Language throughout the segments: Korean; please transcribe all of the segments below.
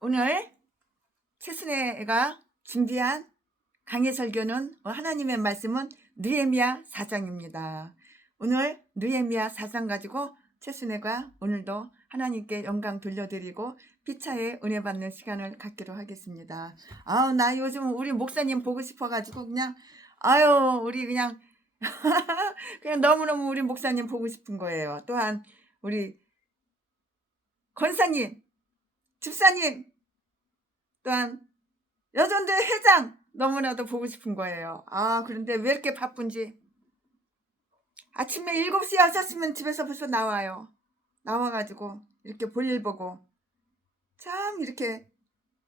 오늘 최순애가 준비한 강해 설교는 하나님의 말씀은 느헤미야 4장입니다. 오늘 느헤미야 4장 가지고 최순애가 오늘도 하나님께 영광 돌려드리고 피차에 은혜 받는 시간을 갖기로 하겠습니다. 나 요즘 우리 목사님 보고 싶어가지고 그냥 우리 그냥 그냥 너무너무 우리 목사님 보고 싶은 거예요. 또한 우리 권사님, 집사님, 또한 여전대 회장 너무나도 보고 싶은 거예요. 그런데 왜 이렇게 바쁜지 아침에 7시에 6시면 집에서 벌써 나와요. 나와가지고 이렇게 볼일 보고 참 이렇게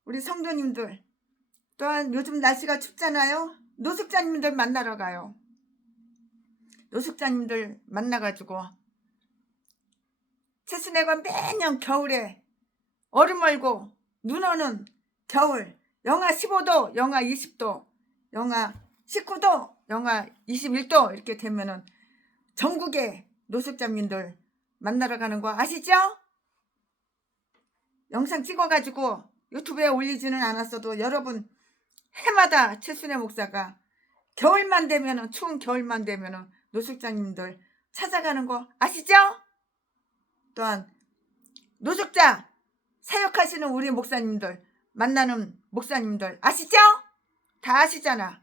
우리 성도님들 또한 요즘 날씨가 춥잖아요. 노숙자님들 만나러 가요. 노숙자님들 만나가지고 최순애가 매년 겨울에 얼음 얼고 눈 오는 겨울 영하 15도, 영하 20도, 영하 19도, 영하 21도 이렇게 되면은 전국의 노숙자민들 만나러 가는 거 아시죠? 영상 찍어가지고 유튜브에 올리지는 않았어도 여러분 해마다 최순애 목사가 겨울만 되면은 추운 겨울만 되면은 노숙자님들 찾아가는 거 아시죠? 또한 노숙자 사역하시는 우리 목사님들 만나는 목사님들 아시죠? 다 아시잖아.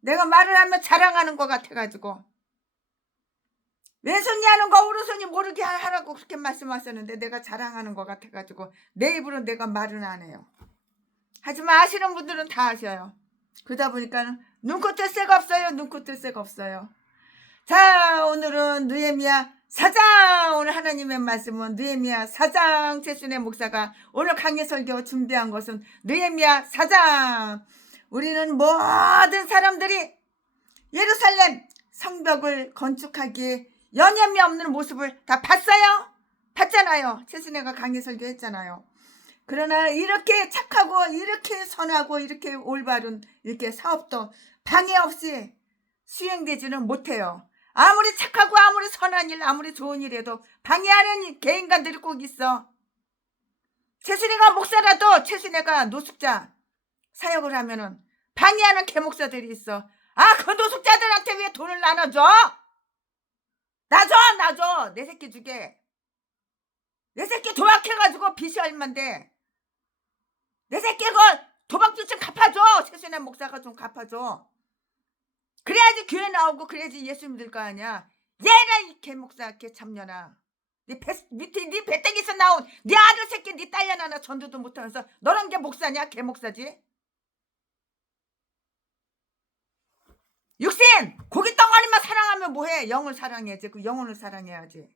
내가 말을 하면 자랑하는 것 같아가지고 왼손이 하는 거 오른손이 모르게 하라고 그렇게 말씀하셨는데 내가 자랑하는 것 같아가지고 내 입으로 내가 말은 안 해요. 하지만 아시는 분들은 다 아셔요. 그러다 보니까 눈코 뜰 새가 없어요. 눈코 뜰 새가 없어요. 자, 오늘은 느헤미야 4장, 오늘 하나님의 말씀은 느헤미야 4장. 최순애 목사가 오늘 강해 설교 준비한 것은 느헤미야 4장. 우리는 모든 사람들이 예루살렘 성벽을 건축하기에 여념이 없는 모습을 다 봤어요? 봤잖아요. 최순애가 강해 설교했잖아요. 그러나 이렇게 착하고 이렇게 선하고 이렇게 올바른 이렇게 사업도 방해 없이 수행되지는 못해요. 아무리 착하고 아무리 선한 일 아무리 좋은 일에도 방해하는 개인간들이 꼭 있어. 최순애가 목사라도 최순애가 노숙자 사역을 하면은 방해하는 개목사들이 있어. 그 노숙자들한테 왜 돈을 나눠줘? 놔줘. 내 새끼 주게. 내 새끼 도박해가지고 빚이 얼만데 내 새끼 그 도박빚 좀 갚아줘. 최순애 목사가 좀 갚아줘. 그래야지 교회 나오고 그래야지 예수 믿을 거 아니야. 얘라 이 개목사 개참년아. 네 배때기에서 나온 네 아들 새끼 네 딸년 하나 전도도 못하면서 너란 게 목사냐? 개목사지. 육신 고기 덩어리만 사랑하면 뭐해? 영을 사랑해야지. 그 영혼을 사랑해야지.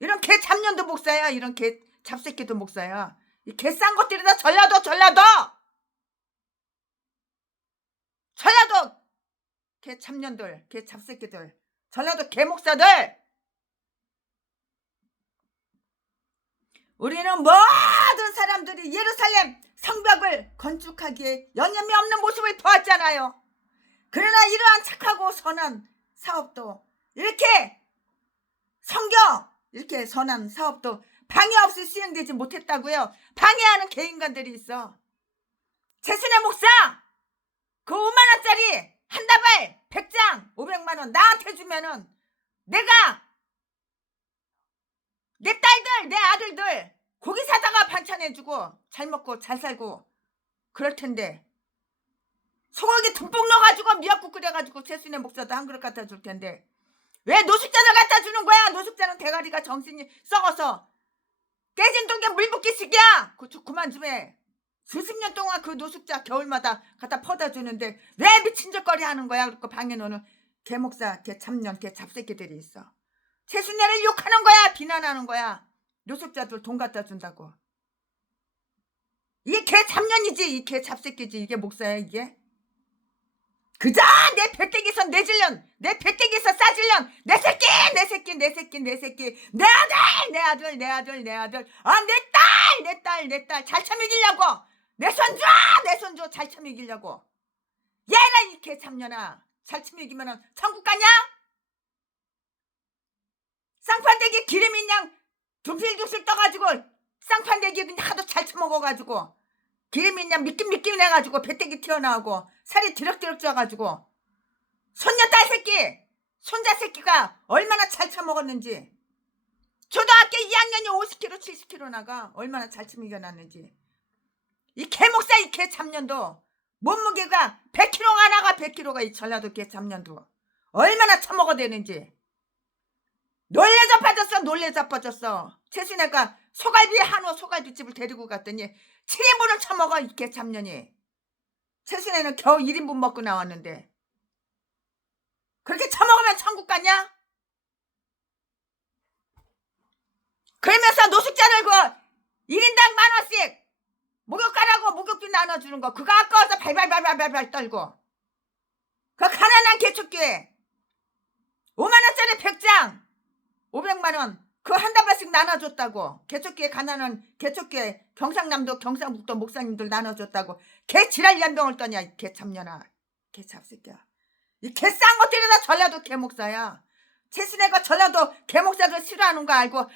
이런 개참년도 목사야. 이런 개 잡새끼도 목사야. 이 개싼 것들이다. 전라도 개 참년들, 개 잡새끼들, 전라도 개 목사들. 우리는 모든 사람들이 예루살렘 성벽을 건축하기에 여념이 없는 모습을 보았잖아요. 그러나 이러한 착하고 선한 사업도 이렇게 성경 이렇게 선한 사업도 방해 없이 수행되지 못했다고요. 방해하는 개인간들이 있어. 최순애 목사 그 5만원짜리 한 다발 100장 500만원 나한테 주면은 내가 내 딸들 내 아들들 고기 사다가 반찬해주고 잘 먹고 잘 살고 그럴 텐데 소고기 듬뿍 넣어가지고 미역국 끓여가지고 최순애 목사도 한 그릇 갖다 줄 텐데 왜 노숙자들 갖다 주는 거야? 노숙자는 대가리가 정신이 썩어서 깨진 독에 물 붓기식이야. 그만 좀 해. 수십 년 동안 그 노숙자 겨울마다 갖다 퍼다 주는데 왜 미친 짓거리 하는 거야? 그리고 방에 너는 개목사, 개참년, 개잡새끼들이 있어. 최순애를 욕하는 거야? 비난하는 거야? 노숙자들 돈 갖다 준다고. 이게 개참년이지. 이 개잡새끼지. 이게 목사야 이게? 그저 내 배때기에서 내질련 내 배때기에서 싸질련 내 새끼 내 아들 내 딸 잘 처먹이려고 내 손주 잘 처먹이려고 얘라 이 개참년아. 잘 처먹이면 천국 가냐? 쌍판대기 기름이 그냥 둥실둥실 떠가지고 쌍판대기 그냥 하도 잘 처먹어가지고 기름이 그냥 미끼미끼 내가지고 배때기 튀어나오고 살이 드럭드럭 쪄가지고 손녀딸 새끼 손자 새끼가 얼마나 잘 처먹었는지 초등학교 2학년이 50kg 70kg 나가 얼마나 잘 처먹여놨는지 이 개목사 이 개잡년도 몸무게가 100kg가 나가 100kg가 이 전라도 개잡년도 얼마나 처먹어대는지 놀래서 빠졌어 놀래서 빠졌어. 최순애가 소갈비 한우 소갈비집을 데리고 갔더니 7인분을 처먹어 이 개잡년이. 최순애는 겨우 1인분 먹고 나왔는데 그렇게 처먹으면 천국 가냐? 그러면서 노숙자를 그 1인당 10,000원씩 목욕가라고 목욕비 나눠주는 거 그거 아까워서 발발발발발 떨고 그 가난한 개축교에 5만원짜리 100장 500만원 그 한 다발씩 나눠줬다고. 개척교회 가난한 개척교회 경상남도 경상북도 목사님들 나눠줬다고. 개 지랄 연병을 떠냐 이 개참년아 개잡새끼야. 이 개싼 것들이 다 전라도 개목사야. 최순애가 전라도 개목사들 싫어하는 거 알고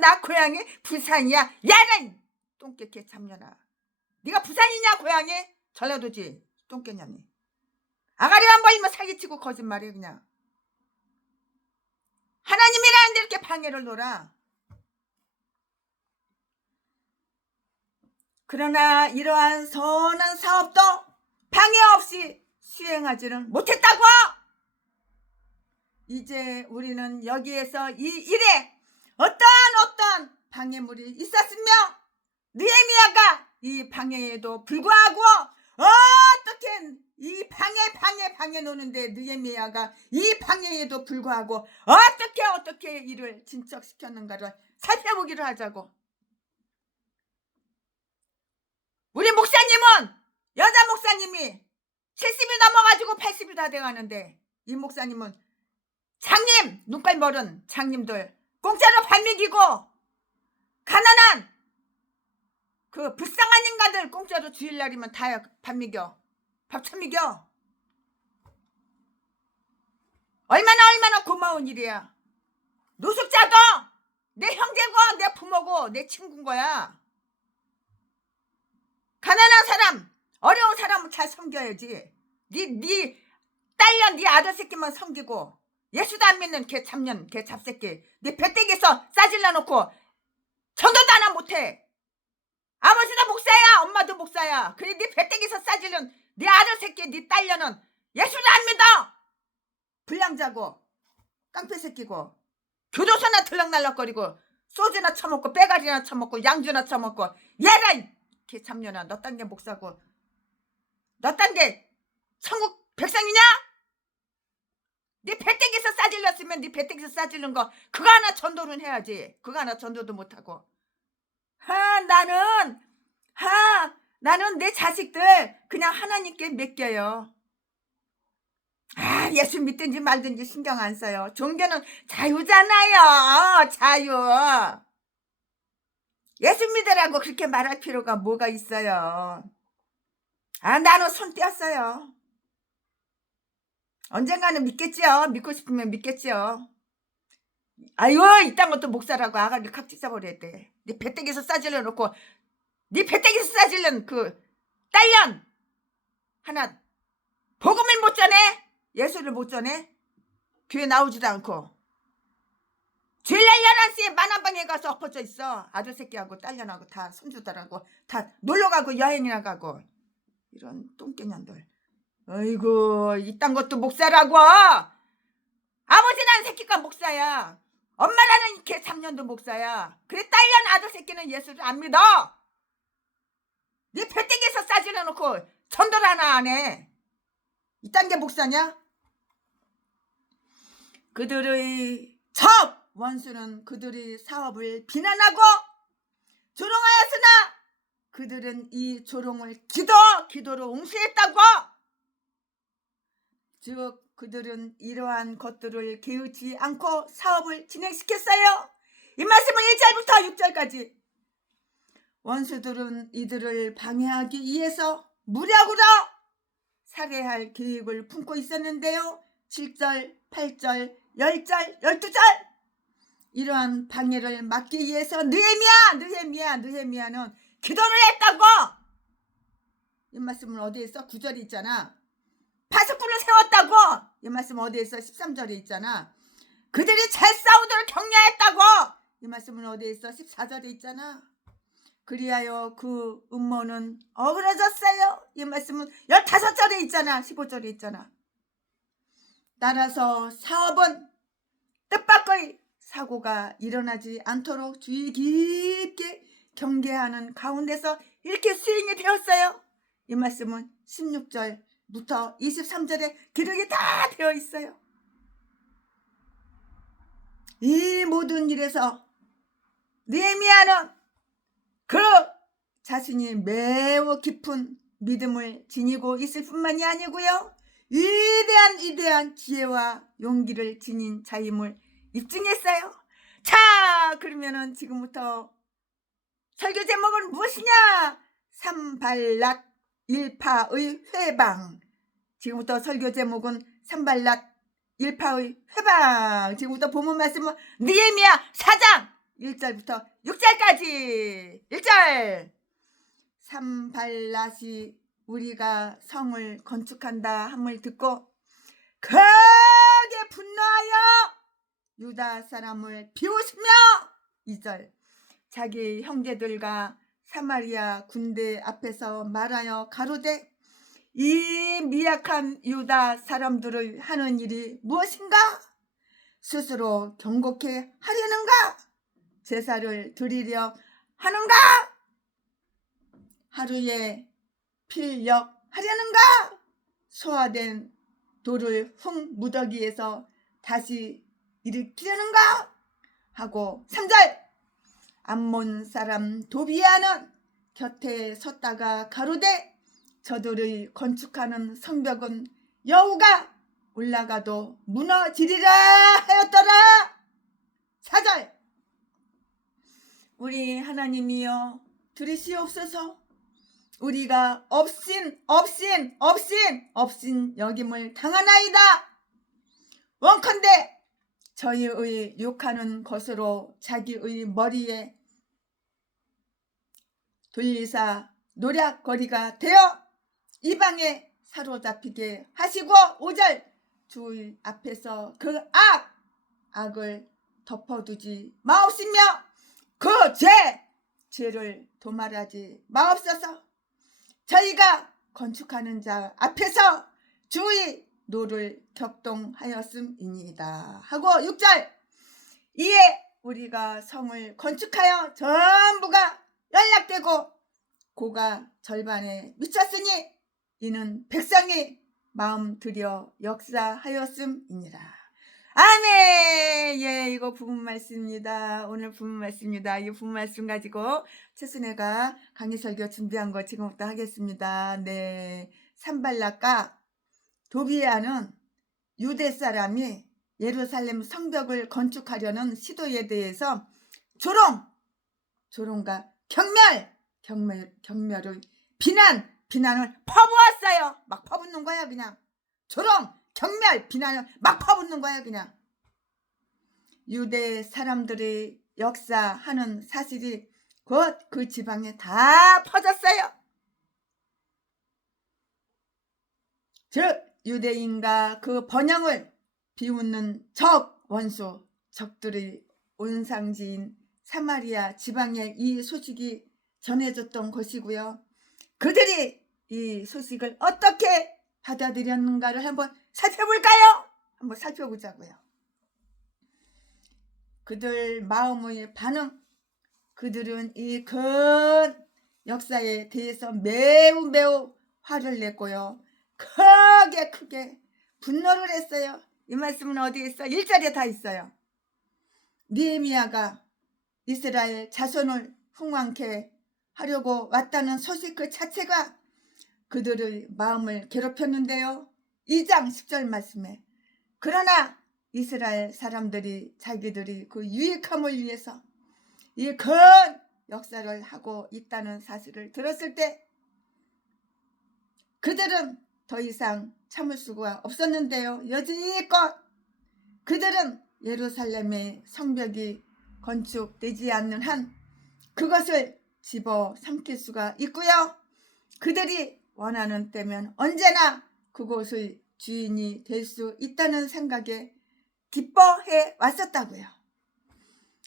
나 고향이 부산이야. 야는 똥개 개참년아. 네가 부산이냐 고향이? 전라도지 똥개년이. 아가리만 벌리면 사기치고 거짓말이야 그냥. 하나님이라는데 이렇게 방해를 놀아. 그러나 이러한 선한 사업도 방해 없이 수행하지는 못했다고. 이제 우리는 여기에서 이 일에 어떠한 방해물이 있었으며 느헤미야가 이 방해에도 불구하고 어떻게 이 방해 노는데 느헤미야가 이 방해에도 불구하고 어떻게 이를 진척시켰는가를 살펴보기를 하자고. 우리 목사님은 여자 목사님이 70이 넘어가지고 80이 다 돼가는데 이 목사님은 장님 눈깔 멀은 장님들 공짜로 밥 먹이고 가난한 그 불쌍한 인간들 공짜로 주일날이면 다 밥 먹여. 밥 처먹여. 얼마나 고마운 일이야. 노숙자도 내 형제고 내 부모고 내 친구인 거야. 가난한 사람 어려운 사람은 잘 섬겨야지. 네 딸려 네 아들 새끼만 섬기고 예수도 안 믿는 개 잡년 개 잡새끼 네 배때기에서 싸질러 놓고 전도도 하나 못해. 아버지도 목사야 엄마도 목사야. 그래 네 배때기에서 싸질른 네 아들 새끼 네 딸려는 예수도 안 믿어. 불량자고 깡패 새끼고 교도소나 들락날락거리고 소주나 처먹고 빼가리나 처먹고 양주나 처먹고 얘라 개 참년아. 너 딴 게 목사고 너 딴 게 천국 백성이냐? 네 배때기에서 싸질렀으면 네 배때기에서 싸질른 거 그거 하나 전도는 해야지. 그거 하나 전도도 못하고 나는 내 자식들 그냥 하나님께 맡겨요. 예수 믿든지 말든지 신경 안 써요. 종교는 자유잖아요. 자유. 예수 믿으라고 그렇게 말할 필요가 뭐가 있어요. 나는 손 떼었어요. 언젠가는 믿겠지요. 믿고 싶으면 믿겠지요. 아유 이딴 것도 목사라고 아가리를 칵 찢어버렸대. 네 배때기에서 싸질러 놓고 네 배때기에서 싸질른 그 딸년 하나 복음을 못 전해? 예수를 못 전해? 교회 나오지도 않고 주일날 11시에 만화방에 가서 엎어져 있어. 아들 새끼하고 딸년하고 다 손주들하고 다 놀러가고 여행이나 가고. 이런 똥개년들. 아이고 이딴 것도 목사라고. 아버지라는 새끼가 목사야. 엄마라는 이렇게 3년도 목사야. 그래 딸년 아들 새끼는 예수를 안 믿어. 네 배때기에서 싸질러 놓고 전도를 하나 안 해. 이딴 게 목사냐? 그들의 적 원수는 그들의 사업을 비난하고 조롱하였으나 그들은 이 조롱을 기도로 응시했다고. 즉 그들은 이러한 것들을 개의치 않고 사업을 진행시켰어요. 이 말씀은 1절부터 6절까지. 원수들은 이들을 방해하기 위해서 무력으로 살해할 계획을 품고 있었는데요. 7절, 8절, 10절, 12절 이러한 방해를 막기 위해서 느헤미야는 기도를 했다고. 이 말씀은 어디에 있어? 9절에 있잖아. 파수꾼을 세웠다고. 이 말씀은 어디에 있어? 13절에 있잖아. 그들이 잘 싸우도록 격려했다고. 이 말씀은 어디에 있어? 14절에 있잖아. 그리하여 그 음모는 어그러졌어요. 이 말씀은 15절에 있잖아. 15절에 있잖아. 따라서 사업은 뜻밖의 사고가 일어나지 않도록 주의 깊게 경계하는 가운데서 이렇게 수행이 되었어요. 이 말씀은 16절부터 23절에 기록이 다 되어 있어요. 이 모든 일에서 느헤미야는 그 자신이 매우 깊은 믿음을 지니고 있을 뿐만이 아니고요, 위대한 지혜와 용기를 지닌 자임을 입증했어요. 자, 그러면은 지금부터 설교 제목은 무엇이냐? 산발랏 일파의 회방. 지금부터 설교 제목은 산발랏 일파의 회방. 지금부터 본문 말씀은 느헤미야 4장 1절부터 6절까지. 1절. 산발랏이 우리가 성을 건축한다 함을 듣고 크게 분노하여 유다 사람을 비웃으며. 2절. 자기 형제들과 사마리아 군대 앞에서 말하여 가로되 이 미약한 유다 사람들의 하는 일이 무엇인가? 스스로 경고케 하려는가? 제사를 드리려 하는가? 하루에 필력 하려는가? 소화된 돌을 흙 무더기에서 다시 일으키려는가? 하고. 3절. 암몬 사람 도비야는 곁에 섰다가 가로되 저들의 건축하는 성벽은 여우가 올라가도 무너지리라 하였더라. 4절. 우리 하나님이여 들으시옵소서. 우리가 업신 여김을 당하나이다. 원컨대 저희의 욕하는 것으로 자기의 머리에 돌리사 노략거리가 되어 이방에 사로잡히게 하시고. 5절. 주 앞에서 그 악을 덮어두지 마옵시며 그 죄를 도말하지 마옵소서. 저희가 건축하는 자 앞에서 주의 노를 격동하였음이니이다 하고. 6절. 이에 우리가 성을 건축하여 전부가 연락되고 고가 절반에 미쳤으니 이는 백성이 마음 들여 역사하였음이니라. 아멘. 예, 이거 부분 말씀입니다. 오늘 부분 말씀입니다. 이 부분 말씀 가지고 최순애가 강의 설교 준비한 거 지금부터 하겠습니다. 네, 산발랏과 도비야는 유대 사람이 예루살렘 성벽을 건축하려는 시도에 대해서 조롱과 경멸의 비난을 퍼부었어요. 막 퍼붓는 거야. 그냥 조롱, 경멸, 비난을 막 퍼붓는 거야. 그냥 유대 사람들의 역사하는 사실이 곧 그 지방에 다 퍼졌어요. 즉 유대인과 그 번영을 비웃는 적들의 온상지인 사마리아 지방에 이 소식이 전해졌던 것이고요. 그들이 이 소식을 어떻게 받아들였는가를 한번 살펴볼까요? 한번 살펴보자고요. 그들 마음의 반응. 그들은 이 큰 역사에 대해서 매우 화를 냈고요. 크게 분노를 했어요. 이 말씀은 어디에 있어? 1절에 다 있어요. 느헤미야가 이스라엘 자손을 흥왕케 하려고 왔다는 소식 그 자체가 그들의 마음을 괴롭혔는데요. 2장 10절 말씀에 그러나 이스라엘 사람들이 자기들이 그 유익함을 위해서 이 큰 역사를 하고 있다는 사실을 들었을 때 그들은 더 이상 참을 수가 없었는데요. 여지껏 그들은 예루살렘의 성벽이 건축되지 않는 한 그것을 집어삼킬 수가 있고요. 그들이 원하는 때면 언제나 그곳의 주인이 될 수 있다는 생각에 기뻐해 왔었다고요.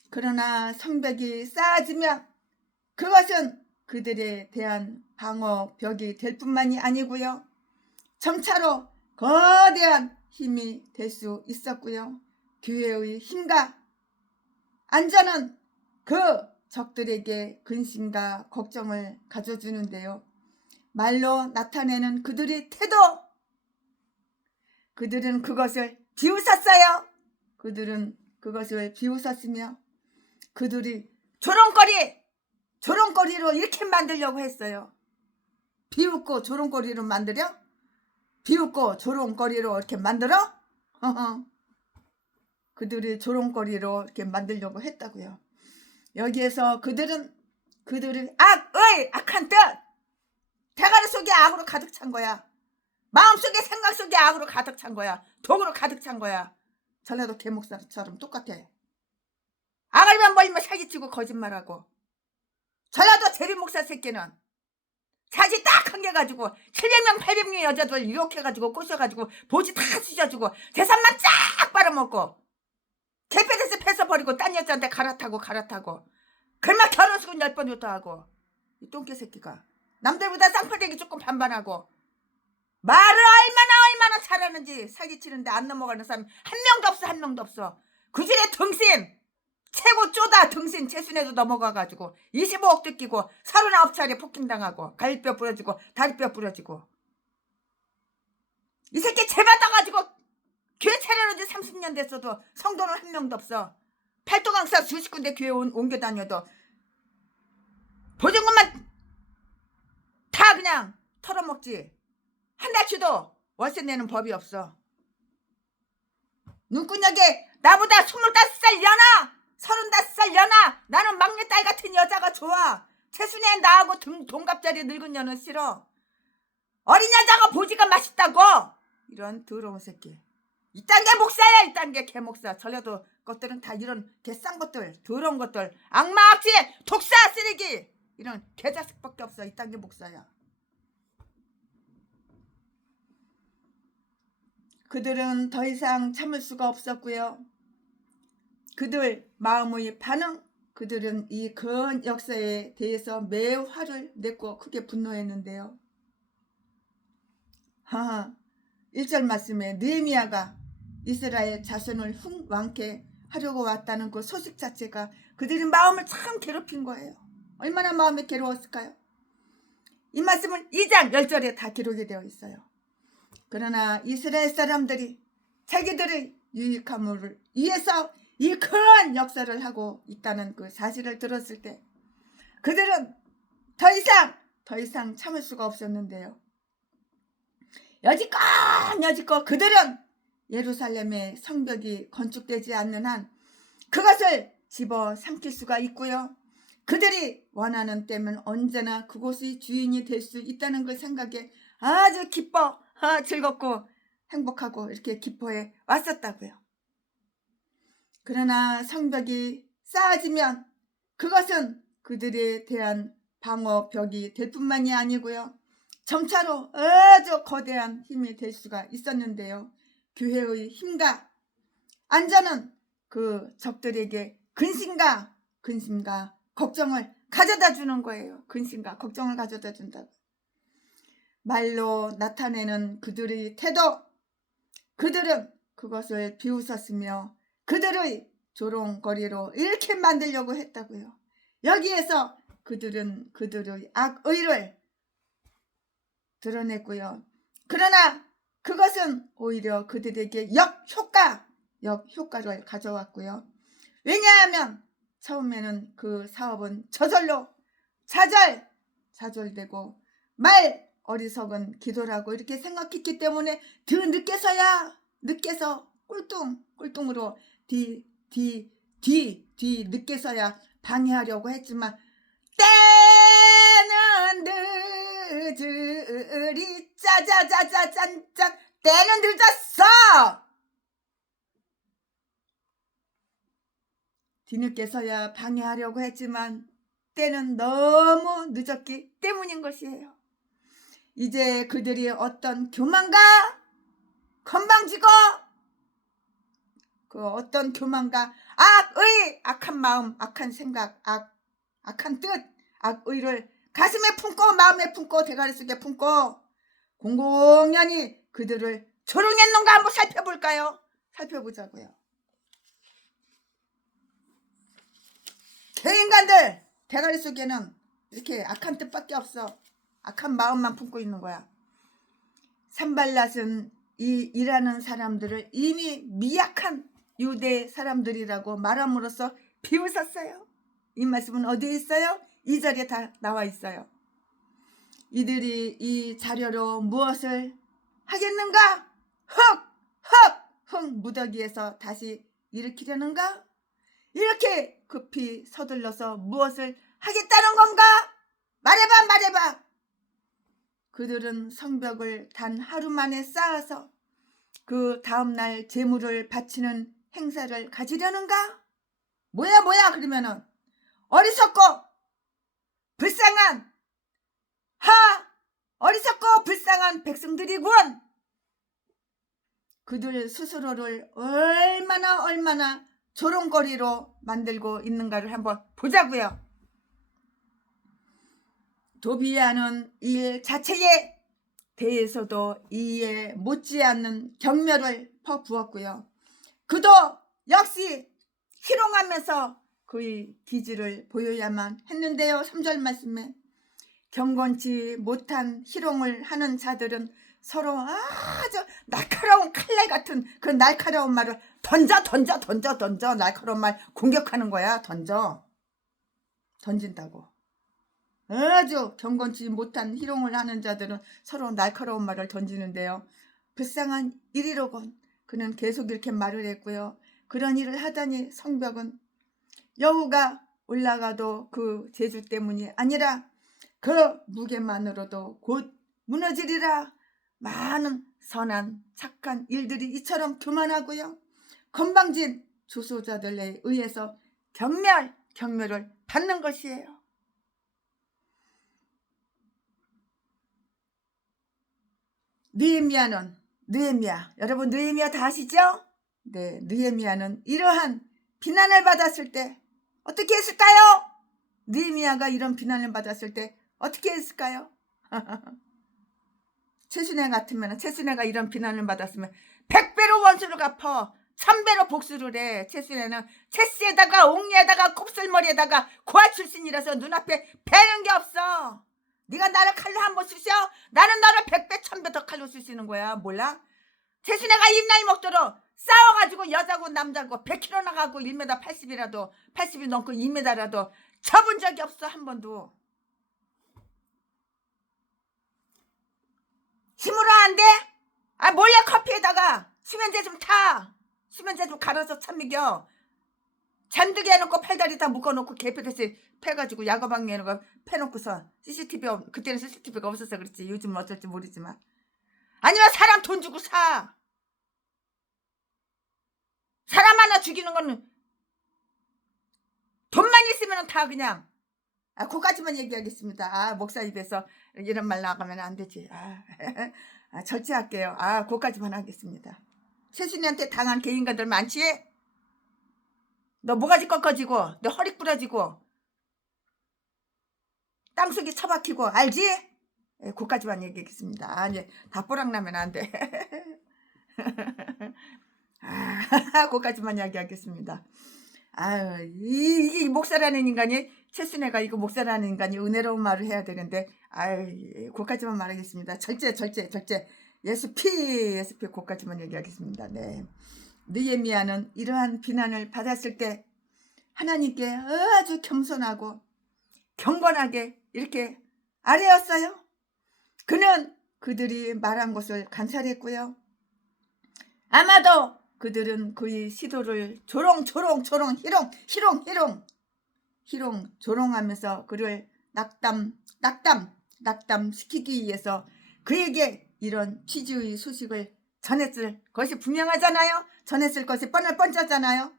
그러나 성벽이 쌓아지면 그것은 그들에 대한 방어벽이 될 뿐만이 아니고요. 점차로 거대한 힘이 될 수 있었고요. 교회의 힘과 안전은 그 적들에게 근심과 걱정을 가져주는데요. 말로 나타내는 그들의 태도, 그들은 그것을 비웃었어요. 그들은 그것을 비웃었으며 그들이 조롱거리로 이렇게 만들려고 했어요. 비웃고 조롱거리로 만들어? 비웃고 조롱거리로 이렇게 만들어? 그들이 조롱거리로 이렇게 만들려고 했다고요. 여기에서 그들은 그들의 악한 뜻, 대가리 속에 악으로 가득 찬 거야. 마음속에 생각 속에 악으로 가득 찬 거야. 독으로 가득 찬 거야. 전라도 개목사처럼 똑같아. 아가리만 벌리면 사기치고 거짓말하고. 전라도 제비목사 새끼는 자지 딱 한 개 가지고 700명 800명의 여자들 유혹해가지고 꼬셔가지고 보지 다 쑤셔주고 재산만 쫙 빨아먹고 개패에서 패서버리고 딴 여자한테 갈아타고 그러면 결혼식은 10번 요토하고 이 똥개 새끼가 남들보다 쌍팔대기 조금 반반하고 말을 얼마나 잘하는지 사기치는데 안 넘어가는 사람 한 명도 없어. 그중에 등신 최고 쪼다 등신 최순애도 넘어가가지고 25억 뜯기고 39차례 폭행당하고 갈비뼈 부러지고 다리뼈 부러지고 이 새끼 죄 받아가지고 교회 차려놓은 지 30년 됐어도 성도는 한 명도 없어. 팔도강사 수십 군데 교회 옮겨 다녀도 보증금만 다 그냥 털어먹지. 한 달치도 월세 내는 법이 없어. 눈구녕에 나보다 25살 연하 35살 연하 나는 막내딸 같은 여자가 좋아. 최순애 나하고 동갑자리 늙은 년은 싫어. 어린 여자가 보지가 맛있다고. 이런 더러운 새끼. 이딴 게 목사야. 이딴 게 개목사. 전라도 것들은 다 이런 개싼 것들 더러운 것들 악마 악취 독사 쓰레기 이런 개자식밖에 없어. 이딴 게 목사야. 그들은 더 이상 참을 수가 없었고요. 그들 마음의 반응, 그들은 이 근 역사에 대해서 매우 화를 냈고 크게 분노했는데요. 1절 말씀에 느헤미야가 이스라엘 자손을 흥왕케 하려고 왔다는 그 소식 자체가 그들의 마음을 참 괴롭힌 거예요. 얼마나 마음이 괴로웠을까요? 이 말씀은 2장 10절에 다 기록이 되어 있어요. 그러나 이스라엘 사람들이 자기들의 유익함을 위해서 이 큰 역사를 하고 있다는 그 사실을 들었을 때 그들은 더 이상 참을 수가 없었는데요. 여지껏 그들은 예루살렘의 성벽이 건축되지 않는 한 그것을 집어삼킬 수가 있고요. 그들이 원하는 때면 언제나 그곳의 주인이 될 수 있다는 걸 생각에 아주 기뻐, 즐겁고 행복하고 이렇게 기뻐해 왔었다고요. 그러나 성벽이 쌓아지면 그것은 그들에 대한 방어벽이 될 뿐만이 아니고요. 점차로 아주 거대한 힘이 될 수가 있었는데요. 교회의 힘과 안전은 그 적들에게 근심과 걱정을 가져다 주는 거예요. 근심과 걱정을 가져다 준다고. 말로 나타내는 그들의 태도, 그들은 그것을 비웃었으며 그들의 조롱거리로 이렇게 만들려고 했다고요. 여기에서 그들은 그들의 악의를 드러냈고요. 그러나 그것은 오히려 그들에게 역효과를 가져왔고요. 왜냐하면 처음에는 그 사업은 저절로 좌절되고 말 어리석은 기도라고 이렇게 생각했기 때문에 더 늦게서 꿀뚱으로 늦게서야 방해하려고 했지만 때는 늦으리 짜자자자짠짠 때는 늦었어. 뒤늦게서야 방해하려고 했지만 때는 너무 늦었기 때문인 것이에요. 이제 그들이 어떤 교만과 건방지고 그 어떤 교만과 악의 악한 마음, 악한 생각, 악한 뜻, 악의를 가슴에 품고 마음에 품고 대가리 속에 품고 공공연히 그들을 조롱했는가 한번 살펴볼까요? 살펴보자고요. 개인간들 대가리 속에는 이렇게 악한 뜻밖에 없어. 악한 마음만 품고 있는 거야. 산발랏은 이 일하는 사람들을 이미 미약한 유대 사람들이라고 말함으로써 비웃었어요. 이 말씀은 어디에 있어요? 2절에 다 나와 있어요. 이들이 이 자료로 무엇을 하겠는가? 흙 무더기에서 다시 일으키려는가? 이렇게 급히 서둘러서 무엇을 하겠다는 건가? 말해봐. 그들은 성벽을 단 하루 만에 쌓아서 그 다음날 제물을 바치는 행사를 가지려는가? 뭐야 그러면은 어리석고 불쌍한 어리석고 불쌍한 백성들이군. 그들 스스로를 얼마나 조롱거리로 만들고 있는가를 한번 보자고요. 도비아는 일 자체에 대해서도 이에 못지않는 경멸을 퍼부었고요. 그도 역시 희롱하면서 그의 기질을 보여야만 했는데요. 3절 말씀에 경건치 못한 희롱을 하는 자들은 서로 아주 날카로운 칼날 같은 그 날카로운 말을 던져 날카로운 말 공격하는 거야. 던진다고. 아주 경건치 못한 희롱을 하는 자들은 서로 날카로운 말을 던지는데요. 불쌍한 일이로군. 그는 계속 이렇게 말을 했고요. 그런 일을 하다니 성벽은 여우가 올라가도 그 재주 때문이 아니라 그 무게만으로도 곧 무너지리라. 많은 선한 착한 일들이 이처럼 교만하고요. 건방진 주소자들에 의해서 경멸을 받는 것이에요. 느헤미야 여러분 느헤미야 다 아시죠? 네, 느헤미야는 이러한 비난을 받았을 때 어떻게 했을까요? 느헤미야가 이런 비난을 받았을 때 어떻게 했을까요? 최순애 같으면 최순애가 이런 비난을 받았으면 100배로 원수를 갚아 1000배로 복수를 해. 최순애는 채씨에다가 옥리에다가 곱슬머리에다가 고아 출신이라서 눈앞에 배는 게 없어. 네가 나를 칼로 한번 쑤셔? 나는 너를 100배 1000배 더 칼로 쑤시는 거야. 몰라? 최순애가 입나이 먹도록 싸워가지고 여자고 남자고 100kg 나가고 1m 80이 넘고 2m라도 접은 적이 없어. 한 번도. 힘으로 안 돼? 몰래 커피에다가 수면제 좀 타. 수면제 좀 갈아서 참미겨. 잠들게 해놓고 팔다리 다 묶어놓고 개패듯이 패가지고 야구방에 해놓고 패놓고서 그때는 CCTV가 없어서 그렇지. 요즘은 어쩔지 모르지만. 아니면 사람 돈 주고 사. 사람 하나 죽이는 거는 돈만 있으면 다 그냥. 그까지만 얘기하겠습니다. 목사 입에서 이런 말 나가면 안 되지. 절제할게요. 그까지만 하겠습니다. 최순이한테 당한 개인가들 많지? 너 모가지 꺾어지고 너 허리 부러지고 땅속에 처박히고 알지? 그까지만 얘기하겠습니다. 이제 다 뽀락나면 안 돼. 그까지만 이야기하겠습니다. 이 목사라는 인간이 최순애가 이거 목사라는 인간이 은혜로운 말을 해야 되는데 그까지만 말하겠습니다. 절제 예수피 그까지만 얘기하겠습니다. 네. 느헤미야는 이러한 비난을 받았을 때 하나님께 아주 겸손하고 경건하게 이렇게 아뢰었어요. 그는 그들이 말한 것을 간살했고요. 아마도 그들은 그의 시도를 조롱하면서 그를 낙담시키기 위해서 그에게 이런 취지의 소식을 전했을 것이 분명하잖아요. 전했을 것이 뻔하잖아요.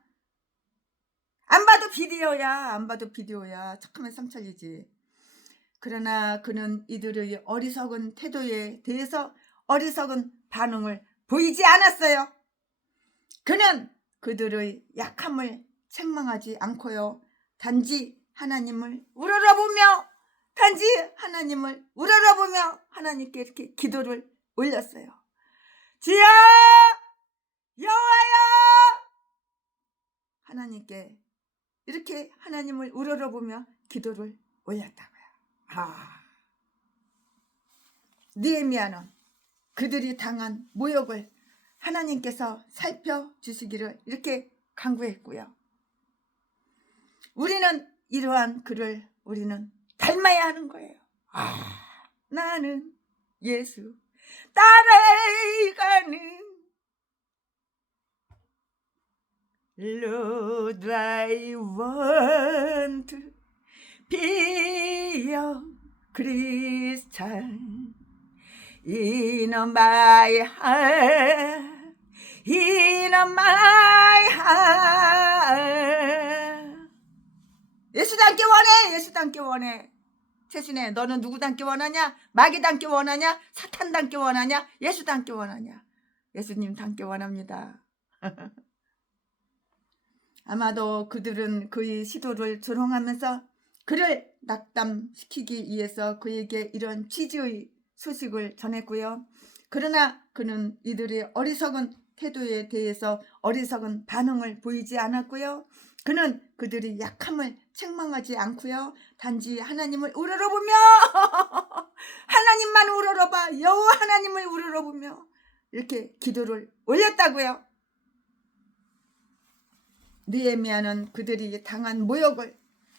안 봐도 비디오야. 안 봐도 비디오야. 척하면 삼천리지. 그러나 그는 이들의 어리석은 태도에 대해서 어리석은 반응을 보이지 않았어요. 그는 그들의 약함을 책망하지 않고요. 단지 하나님을 우러러보며 하나님께 이렇게 기도를 올렸어요. 주여 여호와여, 하나님께 이렇게 하나님을 우러러보며 기도를 올렸다고요. 느헤미야는 그들이 당한 모욕을 하나님께서 살펴주시기를 이렇게 간구했고요. 우리는 이러한 그를 우리는 닮아야 하는 거예요. 나는 예수 따라가는 Lord, I want to be a Christian in my heart, in my heart. 예수 닮기 원해. 예수 닮기 원해. 최순애, 너는 누구 닮기 원하냐? 마귀 닮기 원하냐? 사탄 닮기 원하냐? 예수 닮기 원하냐? 예수님 닮기 원합니다. 아마도 그들은 그의 시도를 조롱하면서 그를 낙담시키기 위해서 그에게 이런 취지의 소식을 전했고요. 그러나 그는 이들의 어리석은 태도에 대해서 어리석은 반응을 보이지 않았고요. 그는 그들의 약함을 책망하지 않고요. 단지 하나님을 우러러보며 하나님만 우러러봐, 여호와 하나님을 우러러보며 이렇게 기도를 올렸다고요. 느헤미야는 그들이 당한 모욕을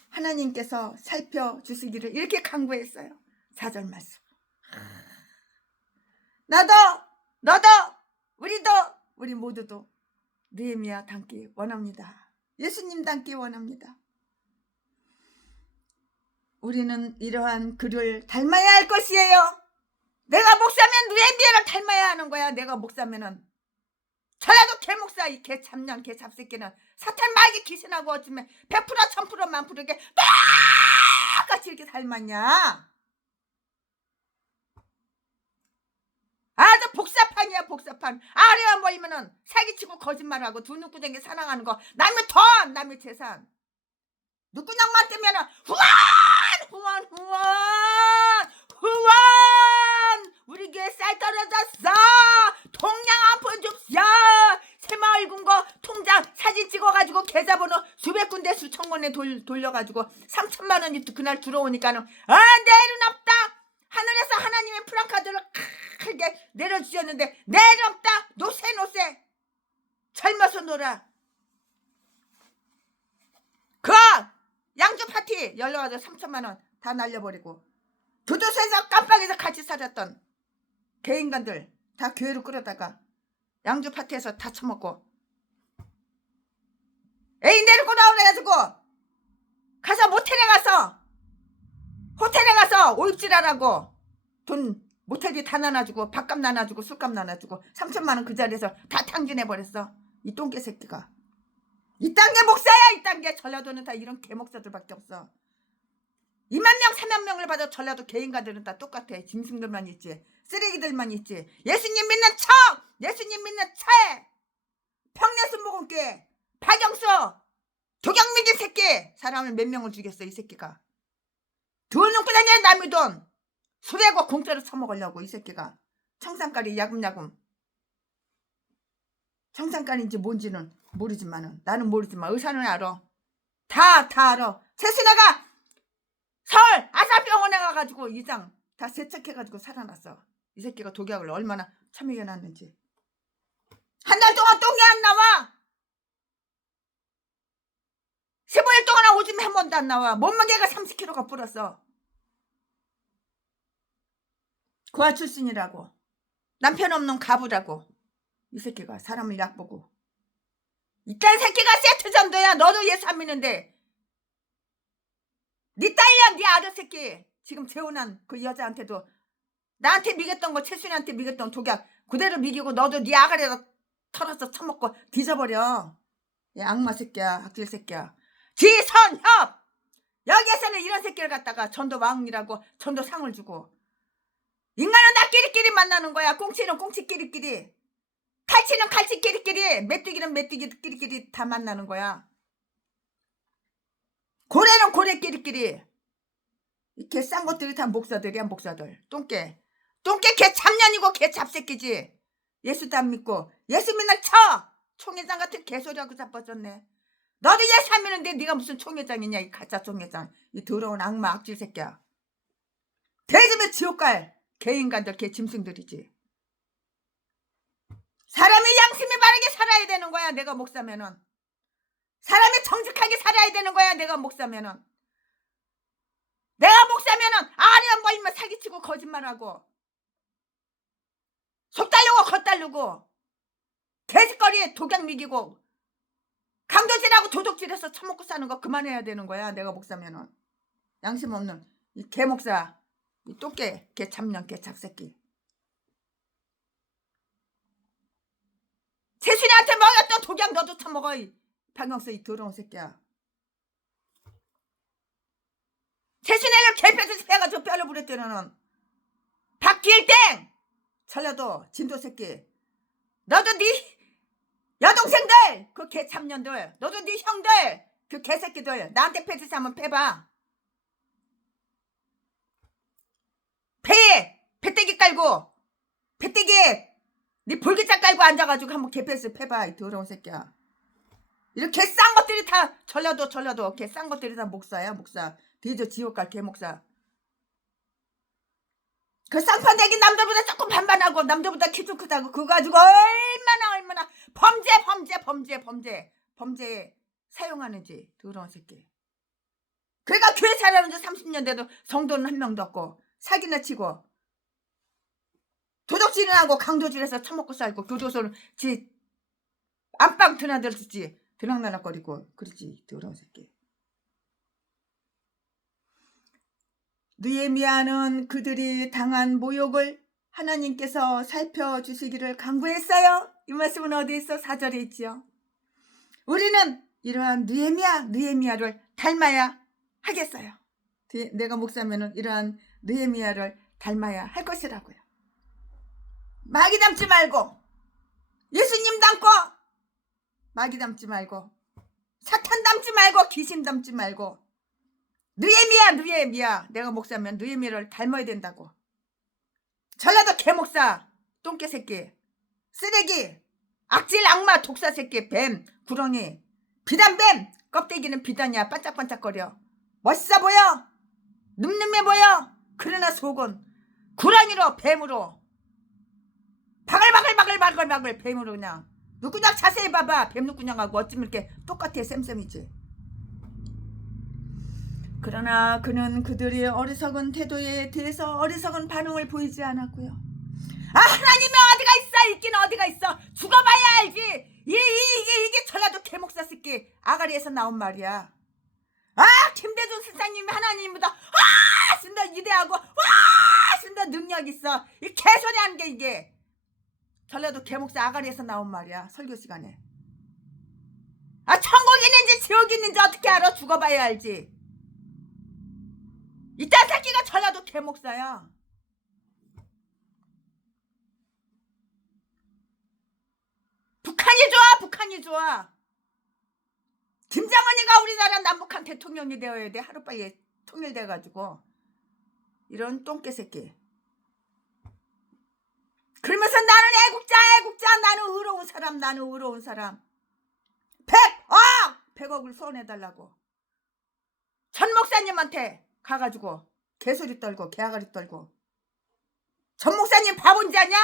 하나님께서 살펴주시기를 이렇게 간구했어요. 4절 말씀. 너도 우리 모두도 느헤미야 닮기 원합니다. 예수님 닮기 원합니다. 우리는 이러한 그를 닮아야 할 것이에요. 내가 목사면 느헤미야를 닮아야 하는 거야. 내가 목사면은 저라도 개목사, 이 개참년 개잡새끼는 사탄 마귀 귀신하고 어쩌면 100% 1000% 만프로게 똑같이 이렇게 닮았냐. 아주 복사판이야, 복사판. 아래만 보이면은 사기치고 거짓말하고 두 눈구덩이 사랑하는 거, 남의 돈, 남의 재산. 눈구녕만 뜨면은 후원 우리 교회 쌀 떨어졌어. 통장 한 푼 줍쇼. 새마을 군거 통장 사진 찍어가지고 계좌번호 수백 군데 수천 군데 돌려가지고 3천만 원이 그날 들어오니까는 내일은 없다. 하늘에서 하나님의 프랑카드를 크게 내려주셨는데 내일 없다. 노세 젊어서 놀아. 그 양주 파티 열려가지고 3천만 원 다 날려버리고 두두새서 깜빡이서 같이 살았던 개인간들 다 교회로 끌어다가 양주 파티에서 다 처먹고 애인 데리고 나오라 해가지고 가서 호텔에 가서 오입질하라고 돈 모텔비 다 나눠주고 밥값 나눠주고 술값 나눠주고 3천만 원 그 자리에서 다 탕진해버렸어. 이 똥개 새끼가. 이 단계 목사야. 이 단계 전라도는 다 이런 개목사들밖에 없어. 2만 명 3만 명을 받아 전라도 개인가들은 다 똑같아. 짐승들만 있지, 쓰레기들만 있지. 예수님 믿는 차에 평내순복음교회 박영수 도경미진 새끼 사람을 몇 명을 죽였어. 이 새끼가 돈 놓고 다녀. 남의 돈 수백억 공짜로 처먹으려고. 이 새끼가 청산가리 야금야금. 청산가리인지 뭔지는 모르지만은, 나는 모르지만 의사는 알아. 다 알아. 최순애가 서울 아산병원에 가가지고 이장 다 세척해가지고 살아났어. 이 새끼가 독약을 얼마나 처먹여 놨는지. 한 달 동안 똥이 안 나와. 15일 동안 오줌 한 번도 안 나와. 몸무게가 30kg가 불었어. 고아 출신이라고, 남편 없는 가부라고. 이 새끼가 사람을 약보고. 이딴 새끼가 세트 전도야. 너도 예수 안 믿는데. 네 딸이야, 네 아들 새끼. 지금 재혼한 그 여자한테도 나한테 미겼던 거, 최순이한테 미겼던 독약 그대로 미기고 너도 네 아가리에다 털어서 처먹고 뒤져버려. 야, 악마 새끼야, 악질 새끼야. 지선협. 여기에서는 이런 새끼를 갖다가 전도왕이라고 전도상을 주고, 인간은 나끼리끼리 만나는 거야. 꽁치는 꽁치끼리끼리, 칼치는 칼치끼리끼리, 메뚜기는 메뚜기끼리끼리 다 만나는 거야. 고래는 고래끼리끼리. 이렇게 싼 것들이 다 목사들이야. 목사들. 똥개 개 잡년이고 개 잡새끼지. 예수도 안 믿고 예수 믿는 쳐 총회장 같은 개소리하고 자빠졌네. 너도 예수 안 믿는데 네가 무슨 총회장이냐. 이 가짜 총회장. 이 더러운 악마 악질 새끼야. 대집에 지옥 갈 개인간들 개 짐승들이지. 사람이 양심이 바르게 살아야 되는 거야. 내가 목사면은. 사람이 정직하게 살아야 되는 거야. 내가 목사면은. 내가 목사면은 아니야 뭐 임마 사기치고 거짓말하고 속 달르고 겉 달르고 개짓거리에 독약 미기고 강도질하고 도둑질해서 처먹고 사는 거 그만해야 되는 거야. 내가 목사면은. 양심 없는 이 개목사, 이 똥개, 개 참년, 개 잡새끼. 세순이한테 먹였던 독약 너도 처먹어. 이 박영수 이 더러운 새끼야. 세순이를 개패듯이 해가지고 뼈를 부렸더니는 박길땡 전라도 진도 새끼. 너도 네 여동생들 그 개참년들, 너도 네 형들 그 개새끼들 나한테 패듯이 한번 패봐. 패! 패대기 깔고 패대기에 네 볼기짝 깔고 앉아가지고 한번 개패스 패봐. 이 더러운 새끼야. 이렇게 싼 것들이 다 전라도 개 싼 것들이 다 목사야. 목사. 뒤져 지옥갈 개목사. 그 쌍판대기 남들보다 조금 반반하고 남들보다 키 좀 크다고 그거 가지고 얼마나 범죄에 사용하는지. 더러운 새끼. 그러니까 교회 차려는 지 30년 돼도 성도는 한 명도 없고 사기나 치고 도둑질이나 하고 강도질해서 처먹고 살고 교도소는 지 안방 드나들었지 드락날락거리고 그러지. 더러운 새끼. 느헤미야는 그들이 당한 모욕을 하나님께서 살펴주시기를 간구했어요. 이 말씀은 어디에 있어? 4절에 있지요. 우리는 이러한 느헤미야를 닮아야 하겠어요. 내가 목사면은 이러한 느헤미야를 닮아야 할 것이라고요. 마귀 닮지 말고 예수님 닮고 마귀 닮지 말고 사탄 닮지 말고 귀신 닮지 말고 느헤미야. 내가 목사면 느헤미야를 닮아야 된다고. 전라도 개목사 똥개 새끼 쓰레기 악질 악마 독사 새끼 뱀 구렁이 비단뱀 껍데기는 비단이야. 반짝반짝거려. 멋있어 보여. 늠름해 보여. 그러나 속은 구렁이로 뱀으로 바글바글 뱀으로 그냥. 눈구녕 자세히 봐봐. 뱀 눈구녕하고 어쩌면 이렇게 똑같아. 쌤쌤이지. 그러나 그는 그들의 어리석은 태도에 대해서 어리석은 반응을 보이지 않았고요. 하나님이 어디가 있어. 있긴 어디가 있어. 죽어봐야 알지. 이게 전라도 개목사 새끼 아가리에서 나온 말이야. 김대중 선생님이 하나님보다 쓴다 이대하고 쓴다 능력 있어. 이 개소리 하는 게 이게 전라도 개목사 아가리에서 나온 말이야. 설교 시간에. 천국이 있는지 지옥이 있는지 어떻게 알아. 죽어봐야 알지. 이딴 새끼가 전라도 개목사야. 북한이 좋아. 김정은이가 우리나라 남북한 대통령이 되어야 돼. 하루빨리 통일돼가지고. 이런 똥개 새끼. 그러면서 나는 애국자 나는 의로운 사람 100억을 소원해달라고 전 목사님한테 가가지고 개소리 떨고 개아가리 떨고. 전 목사님 바본지 아냐?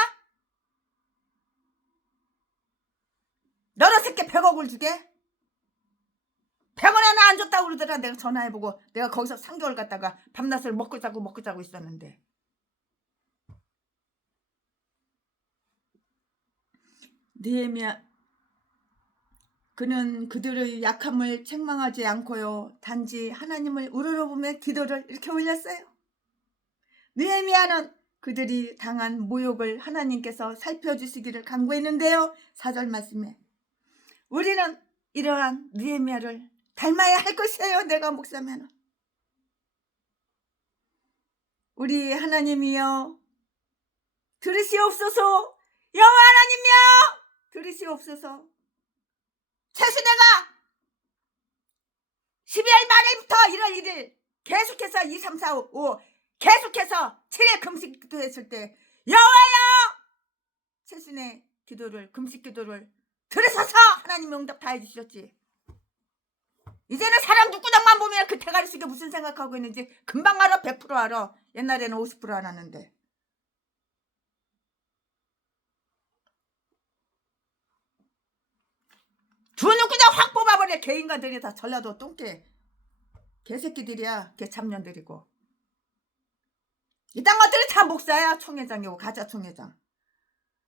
너는 새끼 100억을 주게? 100원 하나 안 줬다고 그러더라. 내가 전화해보고 내가 거기서 3개월 갔다가 밤낮을 먹고 자고 있었는데. 느헤미야 그는 그들의 약함을 책망하지 않고요. 단지 하나님을 우러러보며 기도를 이렇게 올렸어요. 느헤미야는 그들이 당한 모욕을 하나님께서 살펴주시기를 간구했는데요. 4절 말씀에 우리는 이러한 느헤미야를 닮아야 할 것이에요. 내가 목사면. 우리 하나님이여 들으시옵소서. 여호와 하나님이여 들으시옵소서. 최순애가 12월 말일부터 1월 1일 계속해서 2, 3, 4, 5 계속해서 7일 금식 기도했을 때 여호와여 최순애 기도를 금식 기도를 들으셔서 하나님이 응답 다 해주셨지. 이제는 사람 누구장만 보면 그 대가리 속에 무슨 생각하고 있는지 금방 알아. 100% 알아. 옛날에는 50% 알았는데. 두 눈 그냥 확 뽑아버려. 개인간들이 다 전라도 똥개 개새끼들이야. 개참년들이고. 이딴 것들이 다 목사야. 총회장이고 가짜 총회장.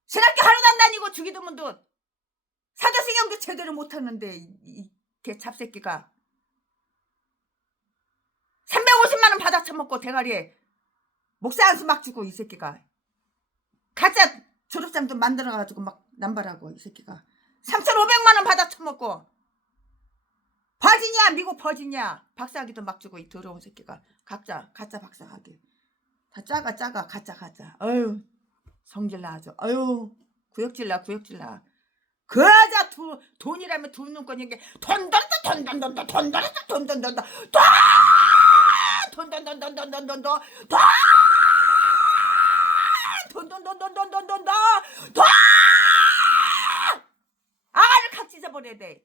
신학교 하루도 안 다니고 주기도문도 사자신경도 제대로 못하는데 이 개잡새끼가 350만 원 받아 처먹고 대가리에 목사 한수 막 주고 이 새끼가 가짜 졸업장도 만들어가지고 막 남발하고 이 새끼가 3,500만 원 받아 처먹고 버지니아 미국 버지니아 박사학위도 막 주고 이 더러운 새끼가 가짜 박사학위 다 짜가 가짜 어휴 성질나 아주 어휴 구역질나 그 여자 돈이라면 두 눈꺼니 게 돈 아가를 각 찢어버려야 돼.